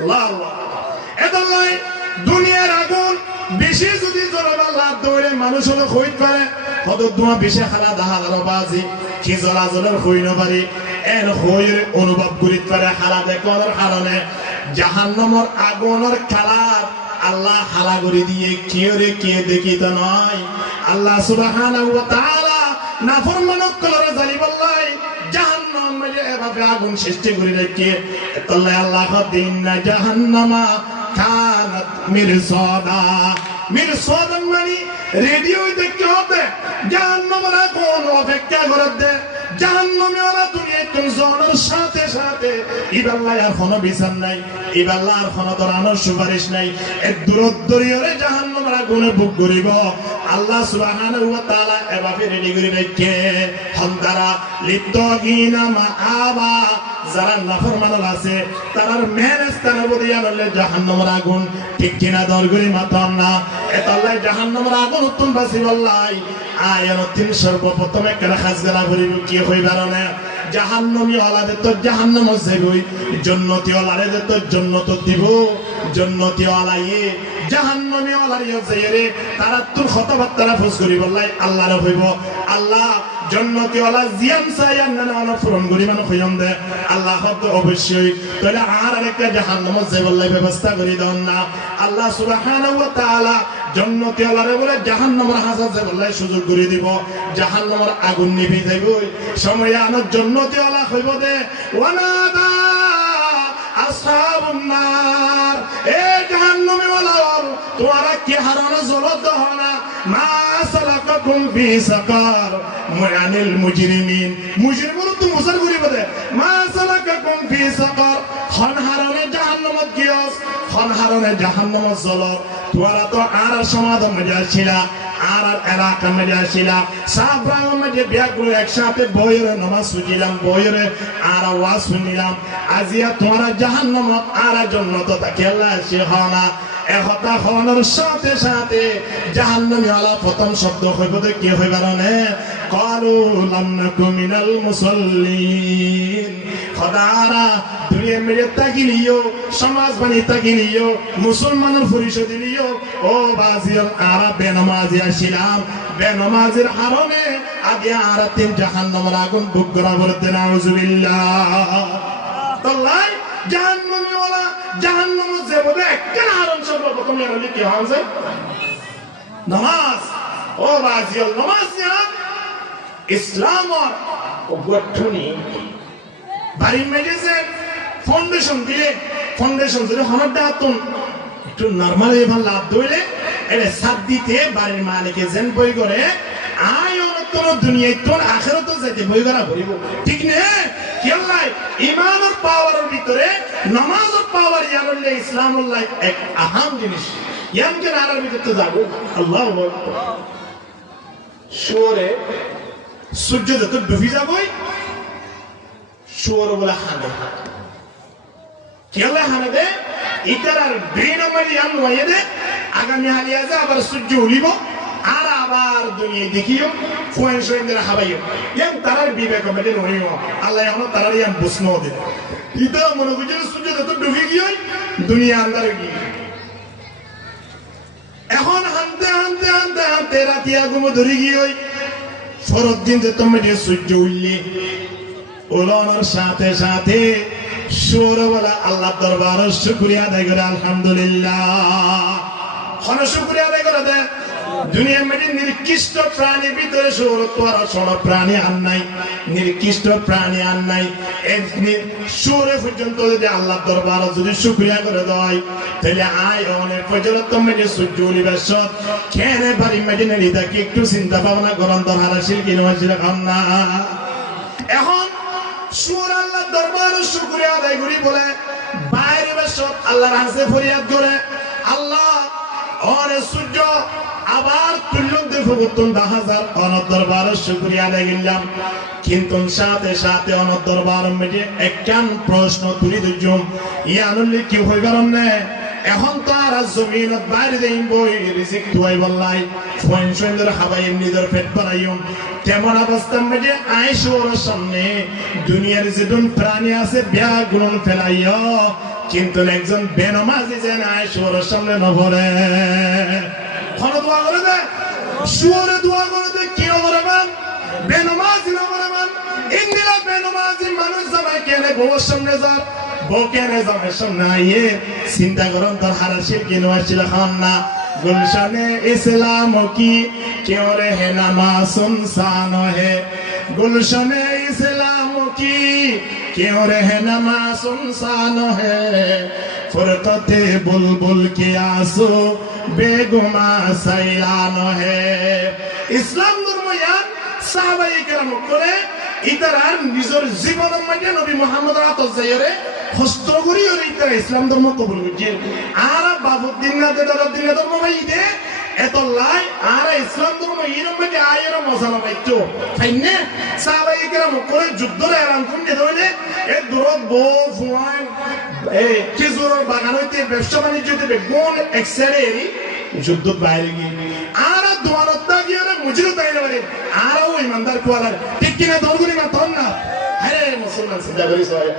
আল্লাহু এদলাই দুনিয়ার আগুন বেশি যদি জ্বলে আল্লাহ দৌড়ে মানুষ হলো হইত পারে কত দুয়া বেশি খালা দাহার বাজি কি জ্বলা জ্বলার হইন পারে এর হইর অনুভব করিত পারে হালা দেখার কারণে জাহান্নামের আগুনের কালার আল্লাহ হালা করে দিয়ে কেউ রে কে দেখিত নয় আল্লাহ সুবহানাহু ওয়া তাআলা নাফরমানক কলরে জালি বললাই জাহান্নাম মানে এভাবে আগুন সৃষ্টি করে রেখে তাহলে আল্লাহ দিন জাহান্নামা কানাত মিরসাদা মিরসাদান মানে রেডিও দেখতে হবে জাহান্নামের আগুন অপেক্ষা করে দে জাহান্নামে ওরা দুনিয়ায় কোন জনের সাথে সাথে ইবাল্লাহ আর কোনো বিচার নাই ইবাল্লাহ আর কোনো দরানোর সুপারিশ নাই এক দূরদূরিয়রে জাহান্নামের আগুনে বুক করিব আল্লাহ সুবহানাহু ওয়া তাআলা এভাবে রেডি করে রেখে হন্তারা লিত্তাগিনা মাআবা যারা নাফরমান আছে তারার মেহনস্তান বদিয়া হলে জাহান্নামের আগুন ঠিক কিনা দরগুরি মাতাম না এতাল্লাই জাহান্নামের আগুন উত্তম বাসি বললাই আয়ার তিন সর্বপ্রথম একটা খাজগারা করিব কি হইবার না জাহান্নামী ওলাদে তো জাহান্নাম যাইবই জান্নাতি ওলারে তো জান্নাত দিব জান্নাতি ওলায়ে জাহান্নামী ওলারিও যাইরে তারা তোর কথাবার্তা ফুস করি বললাই আল্লাহর হইব আল্লাহ জান্নাতি ওলা জিয়াম সায়ান না না ফুরন করি মানে কইম দে আল্লাহ তো অবশ্যই তাহলে আর আরেকটা জাহান্নাম যাই বললাই ব্যবস্থা করি দাও না আল্লাহ সুবহানাহু ওয়া তাআলা জান্নাতি ওলারে বলে জাহান্নামের হাজার যাই বললাই সুযোগ করে দিব জাহান্নামের আগুন নিভে যাইব সময় আনো জান্নাতি ওলা হইব দে ওয়ানাদা আসহাবুন নার এ জাহান্নামী ওয়ালা তোমরা কি হারানো জলত দহনা মা সালাকাকুম ফি সাকার মুআনিল মুজরিমিন মুজরিমুন তো মুসার করি বলে মা সালাকাকুম ফি সাকার খন হারানো জাহান্নামত গিয়স খন হারানো জাহান্নামত জলত তোমরা তো আর সমাধান মজা ছিল আর এলাকা মজা ছিল সাফরাম মজে বিয়াগুলো একসাথে বইরে নামাজ সুজিলাম বইরে আর ওয়াজ শুনিলাম আজিয়া তোমরা জাহান্নামত আর জান্নাত তাকে আল্লাহ সে হনা একতা হওয়ার সাথে সাথে জাহান্নামী ওয়ালা প্রথম শব্দ হইব কি হইবার না ক্বালু লাম নাকু মিনাল মুসাল্লিন খোদারা দুনিয়া মেরে তাকিলিও সমাজ বানি তাকিলিও মুসলমানের পরিষদ দিলিও ও বাজিল আরা বেনামাজি আসিলাম বেনামাজির হারমে আগে আর তিন জাহান্নামের আগুন বুক করা বলতে নাউজুবিল্লাহ তাল্লাই জাহান্নামী ওয়ালা জাহান্নাম যে বলে একটা আরন সর্বপ্রথম এর কি হবে নামাজ ও বাজিল নামাজ না ইসলাম ও গঠনি বাড়ি মেজেছে ফাউন্ডেশন দিলে ফাউন্ডেশন দিলে আমার দাতুন একটু নরমাল এভাবে লাভ দইলে এরে সাত দিতে বাড়ির মালিকে যেন বই করে আয় তোর দুনিয়ায় তোর আখিরাতে যাইতে বই করা ভরিব ঠিক না কেলাই ঈমানের পাওয়ারের ভিতরে নামাজের পাওয়ার ইয়ারলে ইসলামুল্লাহ এক আহাম জিনিস ইয়ামকে নারার ভিতরে তো যাব আল্লাহু আকবার সূরা সূর্য যত ডুবে যাবই সূরা বলা হানে কেলা হানে দে ইতার আর ব্রেন আমার ইয়াম ওয়াইদে আগামী হালিয়া যা আবার সূর্য উলিব আর আবার দুনিয়া দেখিও কোন সৈন্যরা হাবাইও ইয়াম তারার বিবেক মেটে নইও আল্লাহ এখন তারার ইয়াম বুঝনো দে ইতা মনে বুঝে সূর্য যত ডুবে গিয়ে দুনিয়া আন্দারে গিয়ে এখন হানতে হানতে হানতে হানতে রাতিয়া ঘুমো ধরে গিয়ে ফরত দিন যে তুমি যে সূর্য উঠলি ওলানোর সাথে সাথে সৌরবলা আল্লাহ দরবার শুকরিয়া আদায় করে আলহামদুলিল্লাহ খন শুকরিয়া আদায় করে দে দুনিয়ার মধ্যে নির্দিষ্ট প্রাণীর ভিতরে সৌরত্ব আর সৌর প্রাণী আর নাই নির্দিষ্ট প্রাণী আর নাই সৌরে পর্যন্ত যদি আল্লাহ দরবার যদি শুকরিয়া করে দেয় তাহলে আয় অনেক পর্যন্ত মেজে সূর্য উলিবাস খেয়ে বাড়ি মেজে নেই তাকে একটু চিন্তা ভাবনা করেন তোর হারাশিল কিনে হাসিল খান না এখন সুর আল্লাহ দরবার শুকরিয়া আদায় করি বলে বাইরে বাসত আল্লাহর হাসে ফরিয়াদ করে আল্লাহ অরে সূর্য আবার তুল্য দেখুন 10,000 অনর দরবার শুকরিয়া আদায় করলাম কিন্তু সাথে সাথে অনর দরবার মেজে একখান প্রশ্ন তুলি দিজুম ইয়ানুল্লি কি হইবার না এখন তো আর জমিনত বাইরে দেই বই রিজিক তুই বললাই ফোন সুন্দর হাবাই নিজের পেট বানাইও কেমন অবস্থা মেজে আইসোর সামনে দুনিয়ার যেদুন প্রাণী আছে ব্যাগুন ফেলাইও কিন্তু একজন বেনামাজি যেন আইসোর সামনে নভরে কোন দোয়া করে দে সুরে দোয়া করে দে কি করে মান বেনামাজি নভরে মান ইন্দিরা বেনামাজি মানুষ জামাই কেনে বউর সামনে যা বকেনে জামাই সামনে আইয়ে চিন্তা করুন তোর হারাশিল কিনো আসছিল খান না গুলশানে ইসলাম কি क्यों रहे नमाज सुनसान है गुलशने इस्लाम की क्यों रहे नमाज सुनसान है फुरकते बुलबुल की आंसू बेगुमा सैलान है इस्लाम धर्म यार साहबाए केराम करे इतरार নিজের জীবনের মধ্যে নবী মুহাম্মদ রাতজায়রে হস্ত করি আর ইতরা ইসলাম ধর্ম কবুল করছে আর বাবুদ্দিন না দে দরদ্দিন ধর্ম ভাই দে এত লাই আর ইসলাম ধর্ম এরম যে আয়ের মশালা পাইতো ফাইনে সাহাবাই কেরাম করে যুদ্ধ এলান করে ধরে এ দূরত বউ ফুয়ান এই খেজুরের বাগান হইতে ব্যবসা বাণিজ্যতে বেগুন এক্সেরি যুদ্ধ বাইরে গিয়ে আর দোয়ারত্তা গিয়ে মুজির তাইলে পারে আরও ইমানদার কোয়ালার ঠিক কিনা দরগুনি মা তন না আরে মুসলমান সিদ্ধা করি সবাই